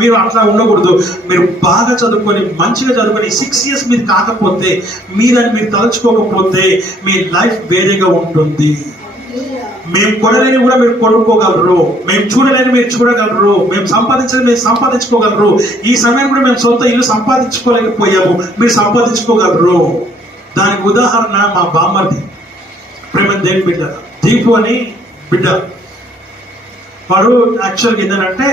మీరు అట్లా ఉండకూడదు. మీరు బాగా చదువుకొని మంచిగా చదువుకొని 6 years మీరు కాకపోతే, మీదని మీరు తలుచుకోకపోతే మీ లైఫ్ వేరేగా ఉంటుంది. మేము కొనలేని కూడా మీరు కొనుక్కోగలరు, మేము చూడలేని మీరు చూడగలరు, మేము సంపాదించలేని మీరు సంపాదించుకోగలరు. ఈ సమయం కూడా మేము సొంత ఇల్లు సంపాదించుకోలేకపోయాము, మీరు సంపాదించుకోగలరు. దానికి ఉదాహరణ మా బామ్మర్ది, ప్రేమ దేని బిడ్డ దీపు అని బిడ్డ. వాడు యాక్చువల్గా ఏంటంటే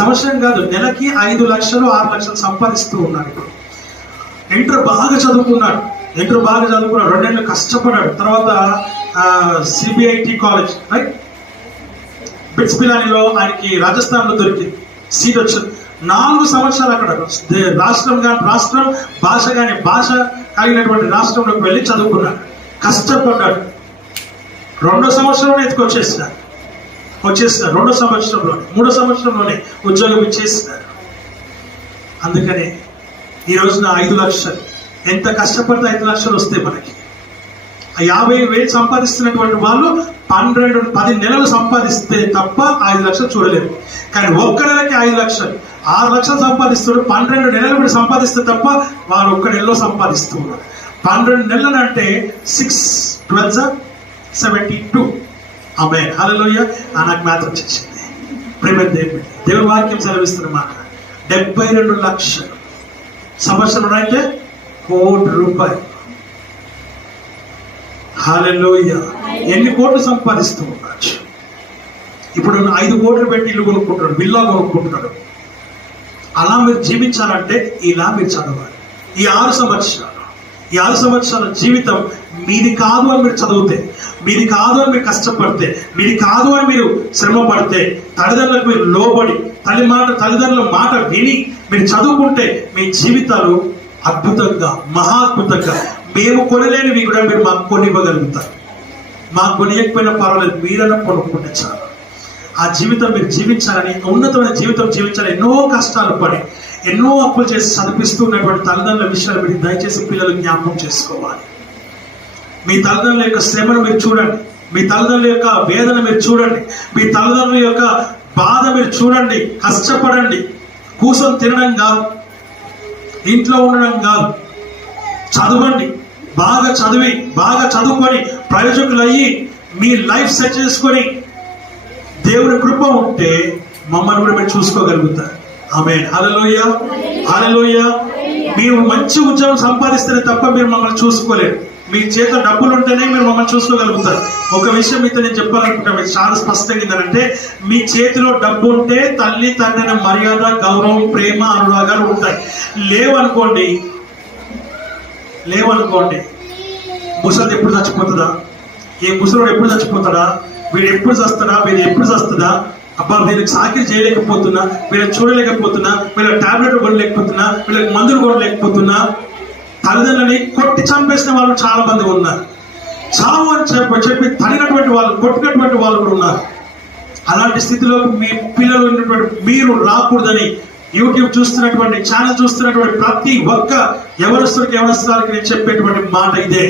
సంవత్సరం కాదు, నెలకి 5 లక్షలు 6 లక్షలు సంపాదిస్తూ ఉన్నాడు. ఇప్పుడు ఇంటర్ బాగా చదువుకున్నాడు, 2 ఏళ్ళు కష్టపడ్డాడు. తర్వాత సిబిఐటి కాలేజ్ రైట్ బిట్స్ పిలానీలో ఆయనకి రాజస్థాన్లో దొరికింది, సీట్ వచ్చింది. 4 సంవత్సరాలు అక్కడ రాష్ట్రం భాష కానీ భాష కలిగినటువంటి రాష్ట్రంలోకి వెళ్ళి చదువుకున్నాడు, కష్టపడ్డాడు. 2వ సంవత్సరంలోనే వచ్చేసినారు 2వ సంవత్సరంలోనే 3వ సంవత్సరంలోనే ఉద్యోగం ఇచ్చేసినారు. అందుకనే ఈ రోజున 5 లక్షలు, ఎంత కష్టపడితే 5 లక్షలు వస్తాయి మనకి. 50,000 సంపాదిస్తున్నటువంటి వాళ్ళు 10 నెలలు సంపాదిస్తే తప్ప 5 లక్షలు చూడలేరు. కానీ ఒక్క నెలకి 5 లక్షలు 6 లక్షలు సంపాదిస్తున్నాడు. 12 నెలలు కూడా సంపాదిస్తే తప్ప వారు ఒక్క నెలలో సంపాదిస్తూ ఉన్నారు. 12 నెలలు అంటే 6 12 72. ఆమేన్. హల్లెలూయా. నాకు మ్యాథ్ వచ్చేసింది. ప్రేమ దేవుని వాక్యం సెలవిస్తున్న మాట 72 లక్షలు సంవత్సరం అయితే ₹1,00,00,000. హల్లెలూయా. ఎన్ని కోట్లు సంపాదిస్తూ ఉండొచ్చు. ఇప్పుడు 5 కోట్లు పెట్టి ఇల్లు కొనుక్కుంటున్నాడు, విల్లా కొనుక్కుంటున్నాడు. అలా మీరు జీవించాలంటే ఇలా మీరు చదవాలి. ఈ 6 సంవత్సరాల జీవితం మీది కాదు అని మీరు చదివితే, మీది కాదు అని మీరు కష్టపడితే, మీది కాదు అని మీరు శ్రమ పడితే, తల్లిదండ్రులకు మీరు లోబడి తల్లిదండ్రుల మాట విని మీరు చదువుకుంటే మీ జీవితాలు అద్భుతంగా, మహాద్భుతంగా, మేము కొనలేనివి కూడా మీరు మాకు కొనివ్వగలుగుతారు. మాకు కొనియకపోయినా పర్వాలేదు, మీరన్నా కొనుక్కుంటే చాలు. ఆ జీవితం మీరు జీవించాలని, ఉన్నతమైన జీవితం జీవించాలని ఎన్నో కష్టాలు పడి, ఎన్నో అప్పులు చేసి చదివిస్తున్నటువంటి తల్లిదండ్రుల విషయాలు మీరు దయచేసి పిల్లలు జ్ఞాపకం చేసుకోవాలి. మీ తల్లిదండ్రుల యొక్క శ్రమను మీరు చూడండి, మీ తల్లిదండ్రుల యొక్క వేదన మీరు చూడండి, మీ తల్లిదండ్రుల యొక్క బాధ మీరు మీరు చూడండి, కష్టపడండి. కూర్చొని తినడం కాదు, ఇంట్లో ఉండడం కాదు, చదవండి. బాగా చదువుకొని ప్రయోజకులు అయ్యి మీ లైఫ్ సెట్ చేసుకొని దేవుని కృప ఉంటే మమ్మల్ని కూడా మీరు చూసుకోగలుగుతారు. ఆమేన్. హల్లెలూయా, హల్లెలూయా. మీరు మంచి ఉద్యోగం సంపాదిస్తేనే తప్ప మీరు మమ్మల్ని చూసుకోలేరు. మీ చేత డబ్బులు ఉంటేనే మీరు మమ్మల్ని చూసుకోగలుగుతారు. ఒక విషయం మీతో నేను చెప్పాలనుకుంటా, మీకు చాలా స్పష్టంగా ఏంటంటే, మీ చేతిలో డబ్బు ఉంటే తల్లి తండ్రి మర్యాద, గౌరవం, ప్రేమ, అనురాగాలు ఉంటాయి. లేవనుకోండి ముసలి ఎప్పుడు చచ్చిపోతుందా, ఏ ముసలోడు ఎప్పుడు చచ్చిపోతాడా, వీడు ఎప్పుడు చస్తాడా, వీడు ఎప్పుడు చస్తుందా, అబ్బా వీళ్ళకి సాకిరి చేయలేకపోతున్నా, వీళ్ళకి చూడలేకపోతున్నా, వీళ్ళకి టాబ్లెట్లు కొనలేకపోతున్నా, వీళ్ళకి మందులు కొనలేకపోతున్నా, తల్లిదండ్రులని కొట్టి చంపేసిన వాళ్ళు చాలా మంది ఉన్నారు. చావు అని చెప్పి తగినటువంటి వాళ్ళు, కొట్టినటువంటి వాళ్ళు కూడా ఉన్నారు. అలాంటి స్థితిలో మీ పిల్లలు ఉన్నటువంటి మీరు రాకూడదని యూట్యూబ్ చూస్తున్నటువంటి, ఛానల్ చూస్తున్నటువంటి ప్రతి ఒక్క ఎవరస్తులకి నేను చెప్పేటువంటి మాట ఇదే.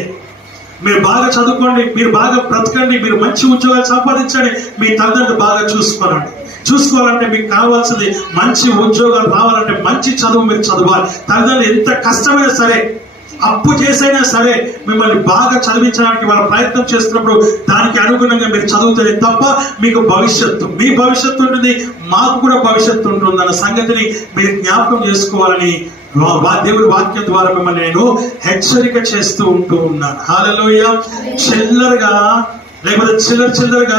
మీరు బాగా చదువుకోండి, మీరు బాగా బ్రతకండి, మీరు మంచి ఉద్యోగాలు సంపాదించండి, మీ తల్లిదండ్రులు బాగా చూసుకోవాలంటే మీకు కావాల్సింది మంచి ఉద్యోగాలు రావాలంటే మంచి చదువు మీరు చదవాలి. తల్లిదండ్రులు ఎంత కష్టమైనా సరే, అప్పు చేసైనా సరే మిమ్మల్ని బాగా చదివించడానికి వాళ్ళ ప్రయత్నం చేస్తున్నప్పుడు దానికి అనుగుణంగా మీరు చదువుతారే తప్ప మీకు మీ భవిష్యత్తు ఉంటుంది, మాకు కూడా భవిష్యత్తు ఉంటుంది అన్న సంగతిని మీరు జ్ఞాపకం చేసుకోవాలని దేవుడి వాక్యం ద్వారా మిమ్మల్ని నేను హెచ్చరిక చేస్తూ ఉన్నాను. హల్లెలూయా. చిల్లరగా లేకపోతే చిల్లరగా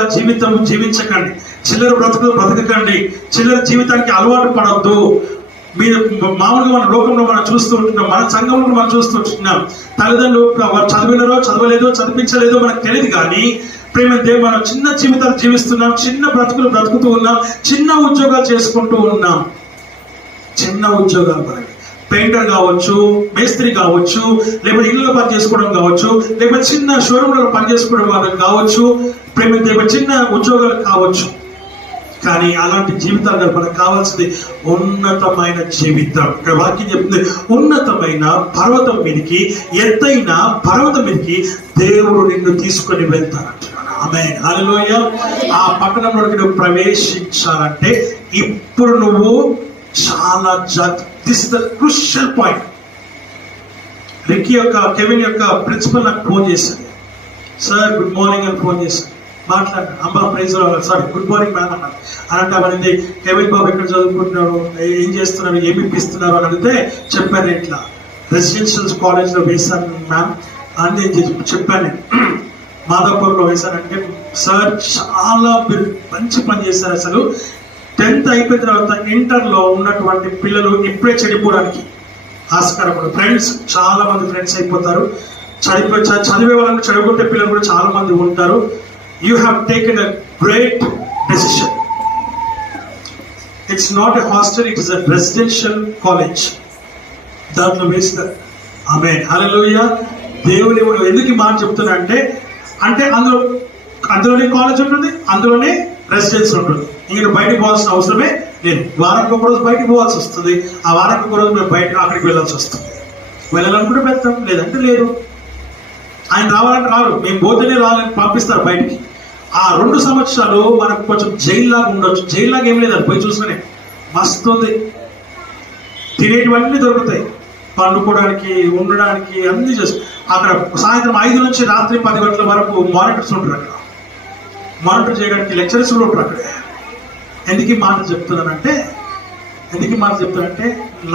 జీవించకండి, చిల్లర బ్రతకకండి, చిల్లర జీవితానికి అలవాటు పడవద్దు. మీరు మామూలుగా మన లోకంలో మనం చూస్తూ ఉంటున్నాం, మన సంఘంలో మనం చూస్తూ ఉంటున్నాం, తల్లిదండ్రులు చదివినరో చదవలేదో చదివించలేదో మనకు తెలియదు, కానీ ప్రేమ దేవుడు మనం చిన్న జీవితాలు జీవిస్తున్నాం, చిన్న బ్రతుకులు బ్రతుకుతూ ఉన్నాం, చిన్న ఉద్యోగాలు చేసుకుంటూ ఉన్నాం. చిన్న ఉద్యోగాలు మనకి పెయింటర్ కావచ్చు, మేస్త్రి కావచ్చు, లేకపోతే ఇళ్ళలో పని చేసుకోవడం కావచ్చు, లేకపోతే చిన్న షోరూంలో పని చేసుకోవడం వాళ్ళకి కావచ్చు, ప్రేమ దేవుడు చిన్న ఉద్యోగాలు కావచ్చు. కానీ అలాంటి జీవితాలు మనకు కావాల్సింది ఉన్నతమైన జీవితం. ఇక్కడ వాక్యం చెప్తుంది, ఉన్నతమైన పర్వతం మీదకి, ఎత్తైన పర్వతం మీదకి దేవుడు నిన్ను తీసుకొని వెళ్తానంటున్నాడు. ఆమేన్. హల్లెలూయా. ఆ పట్టణంలోకి నువ్వు ప్రవేశించాలంటే ఇప్పుడు నువ్వు చాలా this is the crucial point. Kevin యొక్క ప్రిన్సిపల్ నాకు ఫోన్ చేశాడు. సార్ గుడ్ మార్నింగ్ అని ఫోన్ చేశాడు. మాట్లాడాను, అమ్మా praise sorry good morning ma'am అన్నాను. అలాంటి అవన్నీ కెవిన్ బాబు ఎక్కడ చదువుకుంటున్నాడు, ఏం చేస్తున్నారు, ఏమి ఇప్పిస్తున్నారు అని అడిగితే చెప్పాను, ఇట్లా రెసిడెన్షియల్ కాలేజ్లో వేశాను మ్యామ్ అని నేను చెప్పాను. మాదాపూర్లో వేశానంటే, సార్ చాలా మంచి పని చేశారు. అసలు 10th అయిపోయిన తర్వాత ఇంటర్లో ఉన్నటువంటి పిల్లలు ఇప్పుడే చెడిపోవడానికి ఆస్కారం ఉంది. ఫ్రెండ్స్ చాలా మంది ఫ్రెండ్స్ అయిపోతారు, చదివే వాళ్ళని చెడగొట్టే పిల్లలు కూడా చాలా మంది ఉంటారు. You have taken a great decision. It's not a hostel, it is a residential college. దాంట్లో వేస్తారు. ఆమేన్. హల్లెలూయా. దేవుని ఎందుకు మాట చెప్తున్నా అంటే అందులోనే కాలేజ్ ఉంటుంది, అందులోనే రెసిడెన్స్ ఉంటుంది. ఇంక బయటకు పోవాల్సిన అవసరమే లేదు. వారానికి ఒక రోజు బయటకు పోవాల్సి వస్తుంది, ఆ వారానికి ఒక రోజు మేము బయట అక్కడికి వెళ్ళాల్సి వస్తుంది. వెళ్ళాలనుకుంటే వెళ్తాం, లేదంటే లేదు. ఆయన రావాలంటే రారు, మేము పోతేనే రావాలని పంపిస్తారు బయటికి. ఆ 2 సంవత్సరాలు మనకు కొంచెం జైల్లాగా ఉండొచ్చు. జైల్లాగా ఏం లేదు, అది పోయి చూసుకునే మస్తు ఉంది. తినేటివన్నీ దొరుకుతాయి, పండుకోవడానికి, ఉండడానికి అన్ని చేస్తాం. అక్కడ సాయంత్రం 5 నుంచి రాత్రి 10 గంటల వరకు మానిటర్స్ ఉంటారు. అక్కడ మానిటర్ చేయడానికి లెక్చరర్స్ కూడా ఉంటారు అక్కడ. ఎందుకు ఈ మాట చెప్తున్నానంటే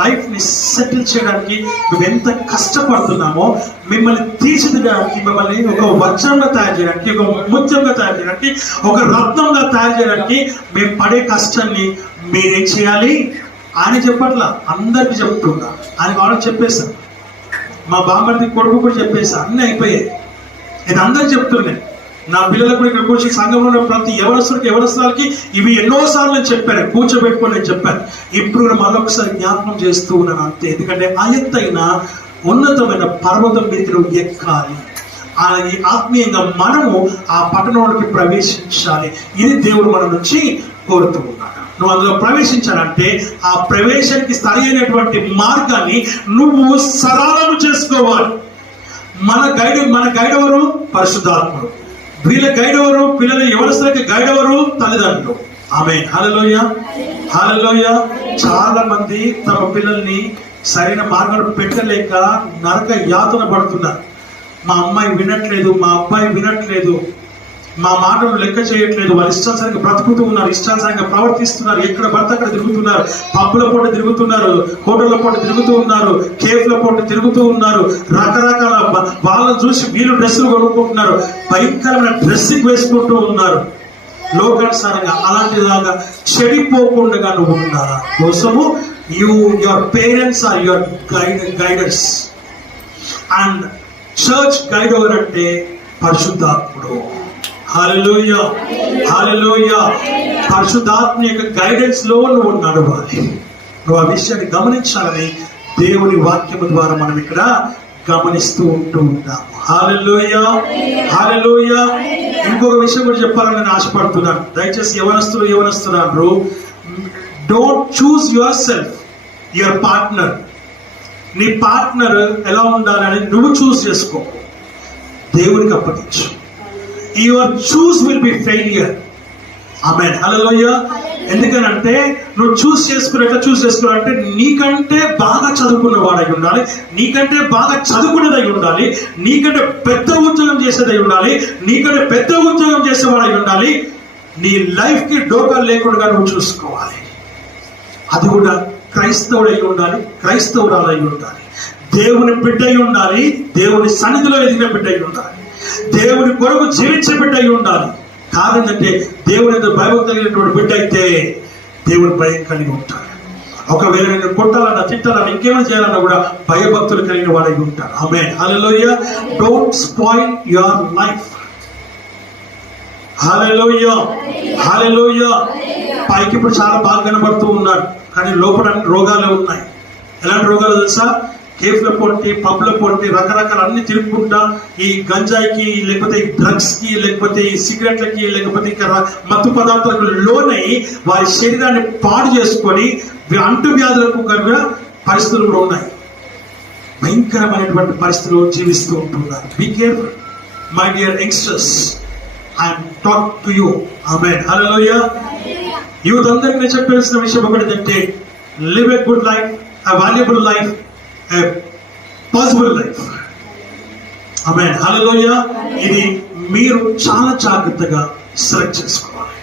లైఫ్ని సెటిల్ చేయడానికి మేము ఎంత కష్టపడుతున్నామో, మిమ్మల్ని తీర్చిదిద్దడానికి, మిమ్మల్ని ఒక వజ్రంగా తయారు చేయడానికి, ఒక ముత్యంగా తయారు చేయడానికి, ఒక రత్నంగా తయారు చేయడానికి మేము పడే కష్టాన్ని మీరేం చేయాలి అని చెప్పట్లా, అందరికి చెప్తున్నా. ఆయన వాళ్ళకి చెప్పేశాను, మా బామ్మర్ది కొడుకు కూడా చెప్పేసా, అన్నీ అయిపోయాయి. నేను అందరికి చెప్తున్నాను, నా పిల్లలకు కూడా ఇక్కడ కూర్చొని సంఘంలో ప్రతి ఎవరస్తులకి ఇవి ఎన్నోసార్లు నేను చెప్పాను, కూర్చోబెట్టుకొని నేను చెప్పాను. ఇప్పుడు మరొకసారి జ్ఞాపకం చేస్తూ ఉన్నాను అంతే. ఎందుకంటే ఆ ఎత్తైన ఉన్నతమైన పర్వతం మీదకి నువ్వు ఎక్కాలి, అలాగే ఆత్మీయంగా మనము ఆ పట్టణంలోకి ప్రవేశించాలి. ఇది దేవుడు మన నుంచి కోరుతూ ఉన్నాడు. నువ్వు అందులో ప్రవేశించాలంటే ఆ ప్రవేశానికి సరైనటువంటి మార్గాన్ని నువ్వు సరళం చేసుకోవాలి. మన గైడ్ ఎవరు? పరిశుద్ధాత్ముడు. వీళ్ళ గైడ్ ఎవరు? పిల్లలు ఎవరికి గైడ్ ఎవరు? తల్లిదండ్రులు. ఆమేన్. హల్లెలూయా, హల్లెలూయా. చాలా మంది తమ పిల్లల్ని సరైన మార్గంలో పెట్టలేక నరక యాతన పడుతున్నారు. మా అమ్మాయి వినట్లేదు, మా అబ్బాయి వినట్లేదు, మా మాటలు లెక్క చేయట్లేదు, వాళ్ళు ఇష్టానుసారంగా బ్రతుకుతూ ఉన్నారు, ఇష్టానుసారంగా ప్రవర్తిస్తున్నారు, ఎక్కడ పడితే అక్కడ తిరుగుతున్నారు, పబ్బుల పూట తిరుగుతున్నారు, హోటళ్ల పూట తిరుగుతూ ఉన్నారు, కేఫ్ల పూట తిరుగుతూ ఉన్నారు, రకరకాల వాళ్ళని చూసి వీళ్ళు డ్రెస్సులు కొనుక్కుంటున్నారు, భయంకరమైన డ్రెస్సింగ్ వేసుకుంటూ ఉన్నారు లోకానుసారంగా. అలాంటిలాగా చెడిపోకుండా నువ్వు ఉండాలా కోసము your parents are your guiders. And church guide ఎవరంటే పరిశుద్ధాత్ముడు. హల్లెలూయా, హల్లెలూయా. పరిశుద్ధాత్మ యొక్క గైడెన్స్ లో నువ్వు నడవాలి. నువ్వు ఆ విషయాన్ని గమనించాలని దేవుని వాక్యము ద్వారా మనం ఇక్కడ గమనిస్తూ ఉంటూ ఉంటాము. హల్లెలూయా, హల్లెలూయా. ఇంకొక విషయం కూడా చెప్పాలని నేను ఆశపడుతున్నాను. దయచేసి యవనస్తున్నారు, don't choose yourself, your partner. నీ పార్ట్నర్ ఎలా ఉండాలని నువ్వు చూస్ చేసుకో, దేవునికి అప్పగించు. Your choose will be failure. ఆమేన్, హల్లెలూయా. ఎందుకనంటే నువ్వు చూస్ చేసుకున్నట్టే నీకంటే బాగా చదువుకున్న వాడై ఉండాలి, నీకంటే బాగా చదువుకునేదై ఉండాలి, నీకంటే పెద్ద ఉద్యోగం చేసేదై ఉండాలి, నీకంటే పెద్ద ఉద్యోగం చేసేవాడై ఉండాలి. నీ లైఫ్ కి డోకా లేకుండా నువ్వు చూసుకోవాలి. అది కూడా క్రైస్తవుడై ఉండాలి, క్రైస్తవురాలై ఉండాలి, దేవుని బిడ్డై ఉండాలి, దేవుని సన్నిధిలో ఎదిగిన బిడ్డై ఉండాలి, దేవుని కొరకు జీవించే బిడ్డ అయి ఉండాలి. కాదంటే దేవుని భయం కలిగినటువంటి బిడ్డ అయితే దేవుని భయం కలిగి ఉంటాడు. ఒకవేళ నేను కొట్టాలన్నా తిట్టాలన్నా ఇంకేమైనా చేయాలన్నా కూడా భయభక్తులు కలిగిన వాడై ఉంటాడు. ఆమేన్, హల్లెలూయా. Don't spoil your life. హల్లెలూయా, హల్లెలూయా. పైకి ఇప్పుడు చాలా బాగా కనబడుతూ ఉన్నాడు, కానీ లోపల రోగాలే ఉన్నాయి. ఎలాంటి రోగాలు తెలుసా? కేఫ్ల పొంటి, పబ్ల పొంటి, రకరకాల అన్ని తిరుగుకుంటా ఈ గంజాయికి, లేకపోతే ఈ డ్రగ్స్ కి, లేకపోతే ఈ సిగరెట్లకి, లేకపోతే ఇంకా మత్తు పదార్థాలకు లోనై వారి శరీరాన్ని పాడు చేసుకొని అంటు వ్యాధులకు కనుక పరిస్థితులు కూడా ఉన్నాయి. భయంకరమైనటువంటి పరిస్థితులు జీవిస్తూ ఉంటున్నారు. Be careful my dear youngsters, I'm talk to you. Amen, hallelujah. Youth అందరికీ నేను చెప్పాల్సిన విషయం ఒకటి, live a good life, a valuable life, a possible life. Amen, hallelujah. ఇది మీరు చాలా జాగ్రత్తగా సెలెక్ట్ చేసుకోవాలి.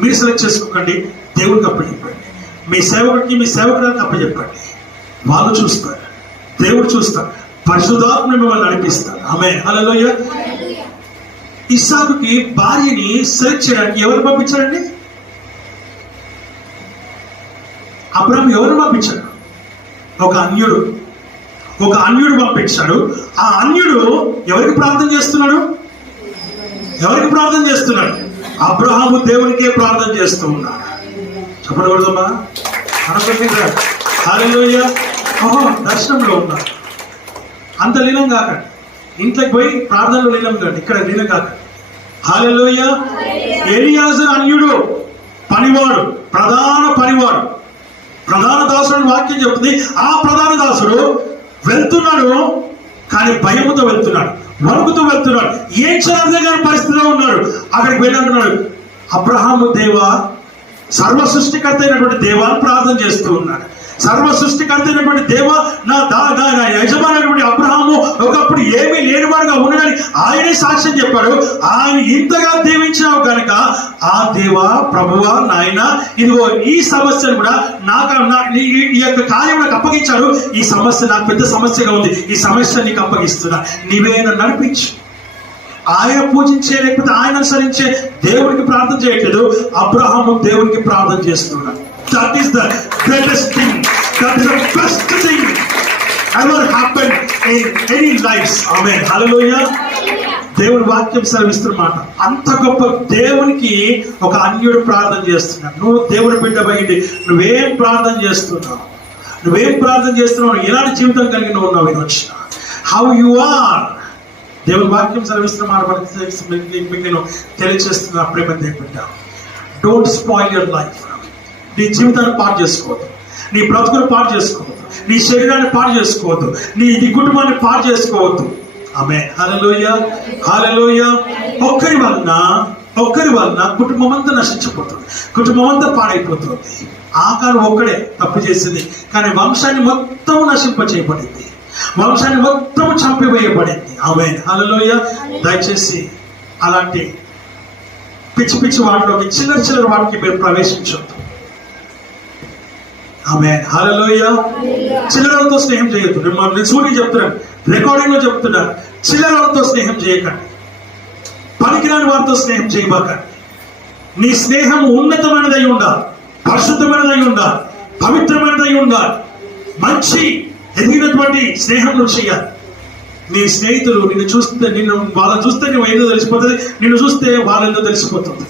మీరు సెలెక్ట్ చేసుకోకండి, దేవుడికి అప్పచెప్పండి. మీ సేవకుడికి, మీ సేవకురానికి అప్పచెప్పండి. వాళ్ళు చూస్తారు, దేవుడు చూస్తారు, పరిశుద్ధాత్మ మిమ్మల్ని నడిపిస్తారు. ఆమేన్, హల్లెలూయా. ఇస్సాకుకి భార్యని సెలెక్ట్ చేయడానికి ఎవరు పంపించారండి? అబ్రాహాం ఎవరు పంపించారు? ఒక అన్యుడు పంపించాడు. ఆ అన్యుడు ఎవరికి ప్రార్థన చేస్తున్నాడు? అబ్రహాము దేవునికే ప్రార్థన చేస్తూ ఉన్నాడు. చెప్పకూడదమ్మా, అనుకుంటున్నా. హల్లెలూయా. దర్శనంలో ఉన్నాడు. అంత లీనం కాకండి, ఇంట్లోకి పోయి ప్రార్థనలో లీనం కాండి, ఇక్కడ లీనం కాకండి. హల్లెలూయా. ఎలియాజరు అన్యుడు, పనివాడు, ప్రధాన దాసుడు వాక్యం చెప్తుంది. ఆ ప్రధాన దాసుడు వెళ్తున్నాడు, కానీ భయముతో వెళ్తున్నాడు, వణుకుతూ వెళ్తున్నాడు, ఏం చేయాలి పరిస్థితిలో ఉన్నాడు. అక్కడికి వెళ్ళి అంటున్నాడు, అబ్రహాము దేవా, సర్వ సృష్టికర్త అయినటువంటి దేవాన్ని ప్రార్థన చేస్తూ ఉన్నాడు. సర్వ సృష్టికర్త అయినటువంటి దేవ, నా యజమానైనటువంటి అబ్రహాము ఒకప్పుడు ఏమీ లేనివాడుగా ఉన్నాడని ఆయనే సాక్ష్యం చెప్పాడు. ఆయన ఇంతగా దీవించావు కనుక ఆ దేవా, ప్రభువా, నాయన, ఇదిగో ఈ సమస్యను కూడా ఈ యొక్క కార్యం నాకు అప్పగించాడు. ఈ సమస్య నాకు పెద్ద సమస్యగా ఉంది, ఈ సమస్య నీకు అప్పగిస్తున్నా, నీవే నడిపించు. ఆయన పూజించే, లేకపోతే ఆయన అనుసరించే దేవుడికి ప్రార్థన చేయట్లేదు, అబ్రహాము దేవుడికి ప్రార్థన చేస్తున్నాడు. That is the greatest thing. That is the best thing ever happened in any lives. Amen. Hallelujah. దేవుని వాక్యం సెలవిస్తున్నమాట. అంత గొప్ప దేవునికి ఒక అన్యుడు ప్రార్థన చేస్తున్నాడు. నువ్వు దేవుని బిడ్డ పోయింది, నువ్వేం ప్రార్థన చేస్తున్నావు? ఎలాంటి జీవితం కలిగి నువ్వు ఉన్నావు? ఈరోజు హౌ యు ఆర్. దేవుని వాక్యం సెలవిస్తున్నమాట. మీకు నేను తెలియజేస్తున్నా, ప్రేమ దేవుని బిడ్డ, డోంట్ స్పాయిల్ యువర్ లైఫ్. నీ జీవితాన్ని పాడు చేసుకోవద్దు, నీ బ్రతుకును పాడు చేసుకోవద్దు, నీ శరీరాన్ని పాడు చేసుకోవద్దు, నీ కుటుంబాన్ని పాడు చేసుకోవద్దు. ఆమేన్, హల్లెలూయా, హల్లెలూయా. ఒక్కరి వలన ఒక్కరి వలన కుటుంబం అంతా నశించిపోతుంది, కుటుంబం అంతా పాడైపోతుంది. ఆకారు ఒక్కడే తప్పు చేసింది, కానీ వంశాన్ని మొత్తం నశింపచేయబడింది, వంశాన్ని మొత్తం చంపివేయబడింది. ఆమేన్, హల్లెలూయా. దయచేసి అలాంటి పిచ్చి పిచ్చి వాటిలోకి, చిల్లర వాటికి మీరు ప్రవేశించొద్దు. ఆమేన్, హల్లెలూయా. చిల్లరలతో స్నేహం చేయొద్దు. నేను సూటిగా చెప్తున్నాను, రికార్డింగ్ లో చెప్తున్నాను, చిల్లరలతో స్నేహం చేయకండి, పనికిరాని వారితో స్నేహం చేయబాకండి. నీ స్నేహం ఉన్నతమైనదై ఉండాలి, పరిశుద్ధమైనదై ఉండాలి, పవిత్రమైనదై ఉండాలి, మంచి ఎదిగినటువంటి స్నేహం నువ్వు చేయాలి. నీ స్నేహితులు నిన్ను చూస్తే, వాళ్ళని చూస్తే నువ్వు ఏదో తెలిసిపోతుంది, నిన్ను చూస్తే వాళ్ళేదో తెలిసిపోతుంది.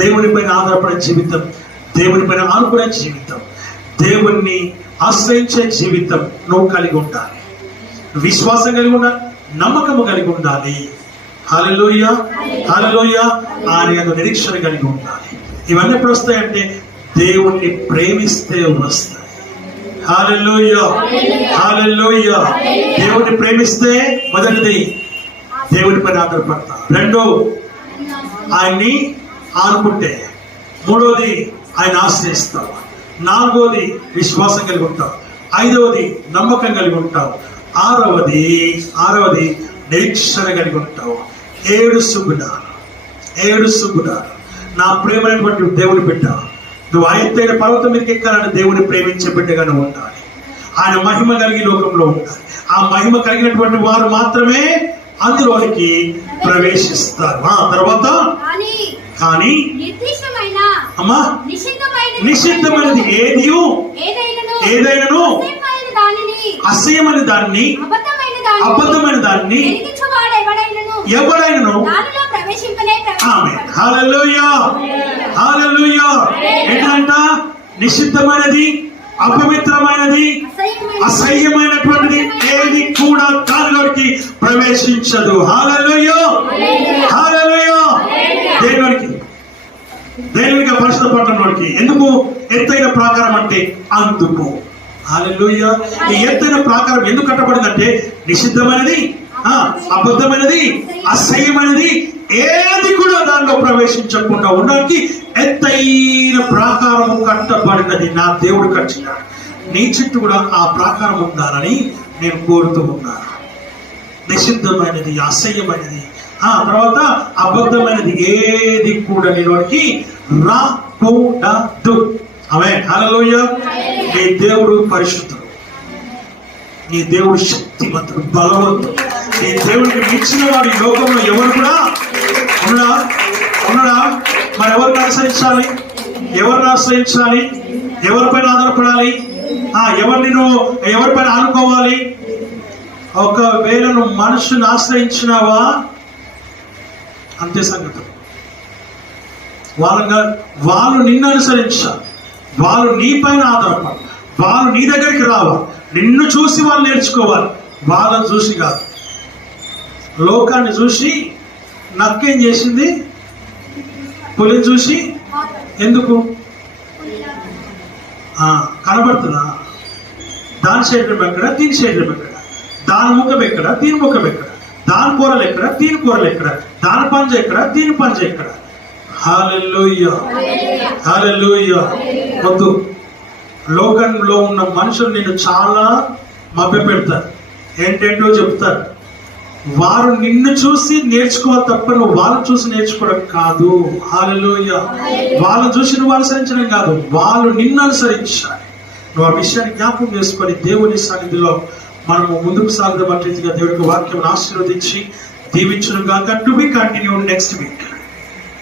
దేవుని పైన ఆధారపడే జీవితం, దేవుని పైన ఆనుకునే జీవితం, దేవుణ్ణి ఆశ్రయించే జీవితం నువ్వు కలిగి ఉండాలి. విశ్వాసం కలిగి ఉండాలి, నమ్మకము కలిగి ఉండాలి. హల్లెలూయా, హల్లెలూయా. ఆయన నిరీక్షణ కలిగి ఉండాలి. ఇవన్నీ ఎప్పుడు వస్తాయంటే దేవుణ్ణి ప్రేమిస్తే వస్తాయి. హల్లెలూయా, హల్లెలూయా. దేవుణ్ణి ప్రేమిస్తే మొదటిది దేవుని పైన ఆధారపడతా, రెండో ఆయన్ని ఆనుకుంటే, మూడోది ఆయన ఆశ్రయిస్తావు, నాలుగోది విశ్వాసం కలిగి ఉంటావు, ఐదవది నమ్మకం కలిగి ఉంటావు, ఆరవది నిరీక్షణ కలిగి ఉంటావు. 7 సుగుణాలు. నా ప్రేమైనటువంటి దేవుని బిడ్డ, నువ్వు ఎత్తైన పర్వతం మీదకి ఎక్కాలని దేవుని ప్రేమించే బిడ్డగానే ఉండాలి. ఆయన మహిమ కలిగి లోకంలో ఉండాలి. ఆ మహిమ కలిగినటువంటి వారు మాత్రమే అందులోనికి ప్రవేశిస్తారు. తర్వాత కానీ అమ్మా, నిషిద్ధమైనది ఏదైనాను అసహ్యమైన దాన్ని, అబద్ధమైన దాన్ని ఎవడైనను, ఆమేన్, హల్లెలూయా, హల్లెలూయా. ఏంటంట? నిషిద్ధమైనది, అపవిత్రమైనది, అసహ్యమైనటువంటిది ఏది కూడా దానిలోకి ప్రవేశించదు. హల్లెలూయా, హల్లెలూయా. దేవునికి పరిశుద్ధ పట్టణంలోకి ఎందుకు? ఎత్తైన ప్రాకారం అంటే అందుకు. హల్లెలూయా. ఈ ఎత్తైన ప్రాకారం ఎందుకు కట్టబడిందంటే నిషిద్ధమైనది, అబద్ధమైనది, అసహ్యమైనది ఏది కూడా దానిలో ప్రవేశించకుండా ఉండడానికి ఎత్తైన ప్రాకారము కట్టబడినది. నా దేవుడు కట్టినాడు. నీ చుట్టూ కూడా ఆ ప్రాకారం ఉండాలని నేను కోరుతూ ఉన్నాను. నిషిద్ధమైనది, అసహ్యమైనది, తర్వాత అబద్ధమైనది ఏది కూడా నీలోకి రాకూడదు. ఆమేన్, హల్లెలూయా. నీ దేవుడు పరిశుద్ధుడు, నీ దేవుడు శక్తివంతుడు, బలవంతుడు. నీ దేవుడికి మించిన వాడు ఈ లోకంలో ఎవరు కూడా ఉన్నాడా? మరి ఎవరిని ఆశ్రయించాలి? ఎవరిపైన ఆధారపడాలి? ఎవరిపైన ఆనుకోవాలి? ఒకవేళ నువ్వు మనుషుని ఆశ్రయించినావా అంతే సంగతి. వాళ్ళు నిన్ను అనుసరించాలి, వాళ్ళు నీ పైన ఆధారపడాలి, వాళ్ళు నీ దగ్గరికి రావాలి, నిన్ను చూసి వాళ్ళు నేర్చుకోవాలి, వాళ్ళని చూసి కాదు. లోకాన్ని చూసి నక్కేం చేసింది? పులిని చూసి. ఎందుకు? కనబడుతుందా? దాని శరీరం ఎక్కడ, దీని శరీరం ఎక్కడ, దాని ముఖం ఎక్కడ, దీని ముఖం ఎక్కడ, దాని కూరలు ఎక్కడ, దీని కూరలు ఎక్కడ, దాని పంజ ఎక్కడ, దీని పంజ ఎక్కడ. హల్లెలూయా, హల్లెలూయా. వద్దు. లోకంలో ఉన్న మనుషులు నిన్ను చాలా మభ్య పెడతారు, ఏంటేంటో చెప్తారు. వారు నిన్ను చూసి నేర్చుకోవాలి తప్ప నువ్వు వాళ్ళని చూసి నేర్చుకోవడం కాదు. హల్లెలూయా. వాళ్ళని చూసి నువ్వు అనుసరించడం కాదు, వాళ్ళు నిన్ను అనుసరించాలి. నువ్వు ఆ విషయాన్ని జ్ఞాపకం చేసుకొని దేవుని సన్నిధిలో మనము ముందుకు సాగుదాం. రీతిగా దేవుడికి వాక్యం ఆశీర్వదించి దీవించును గాక. To be continued next week.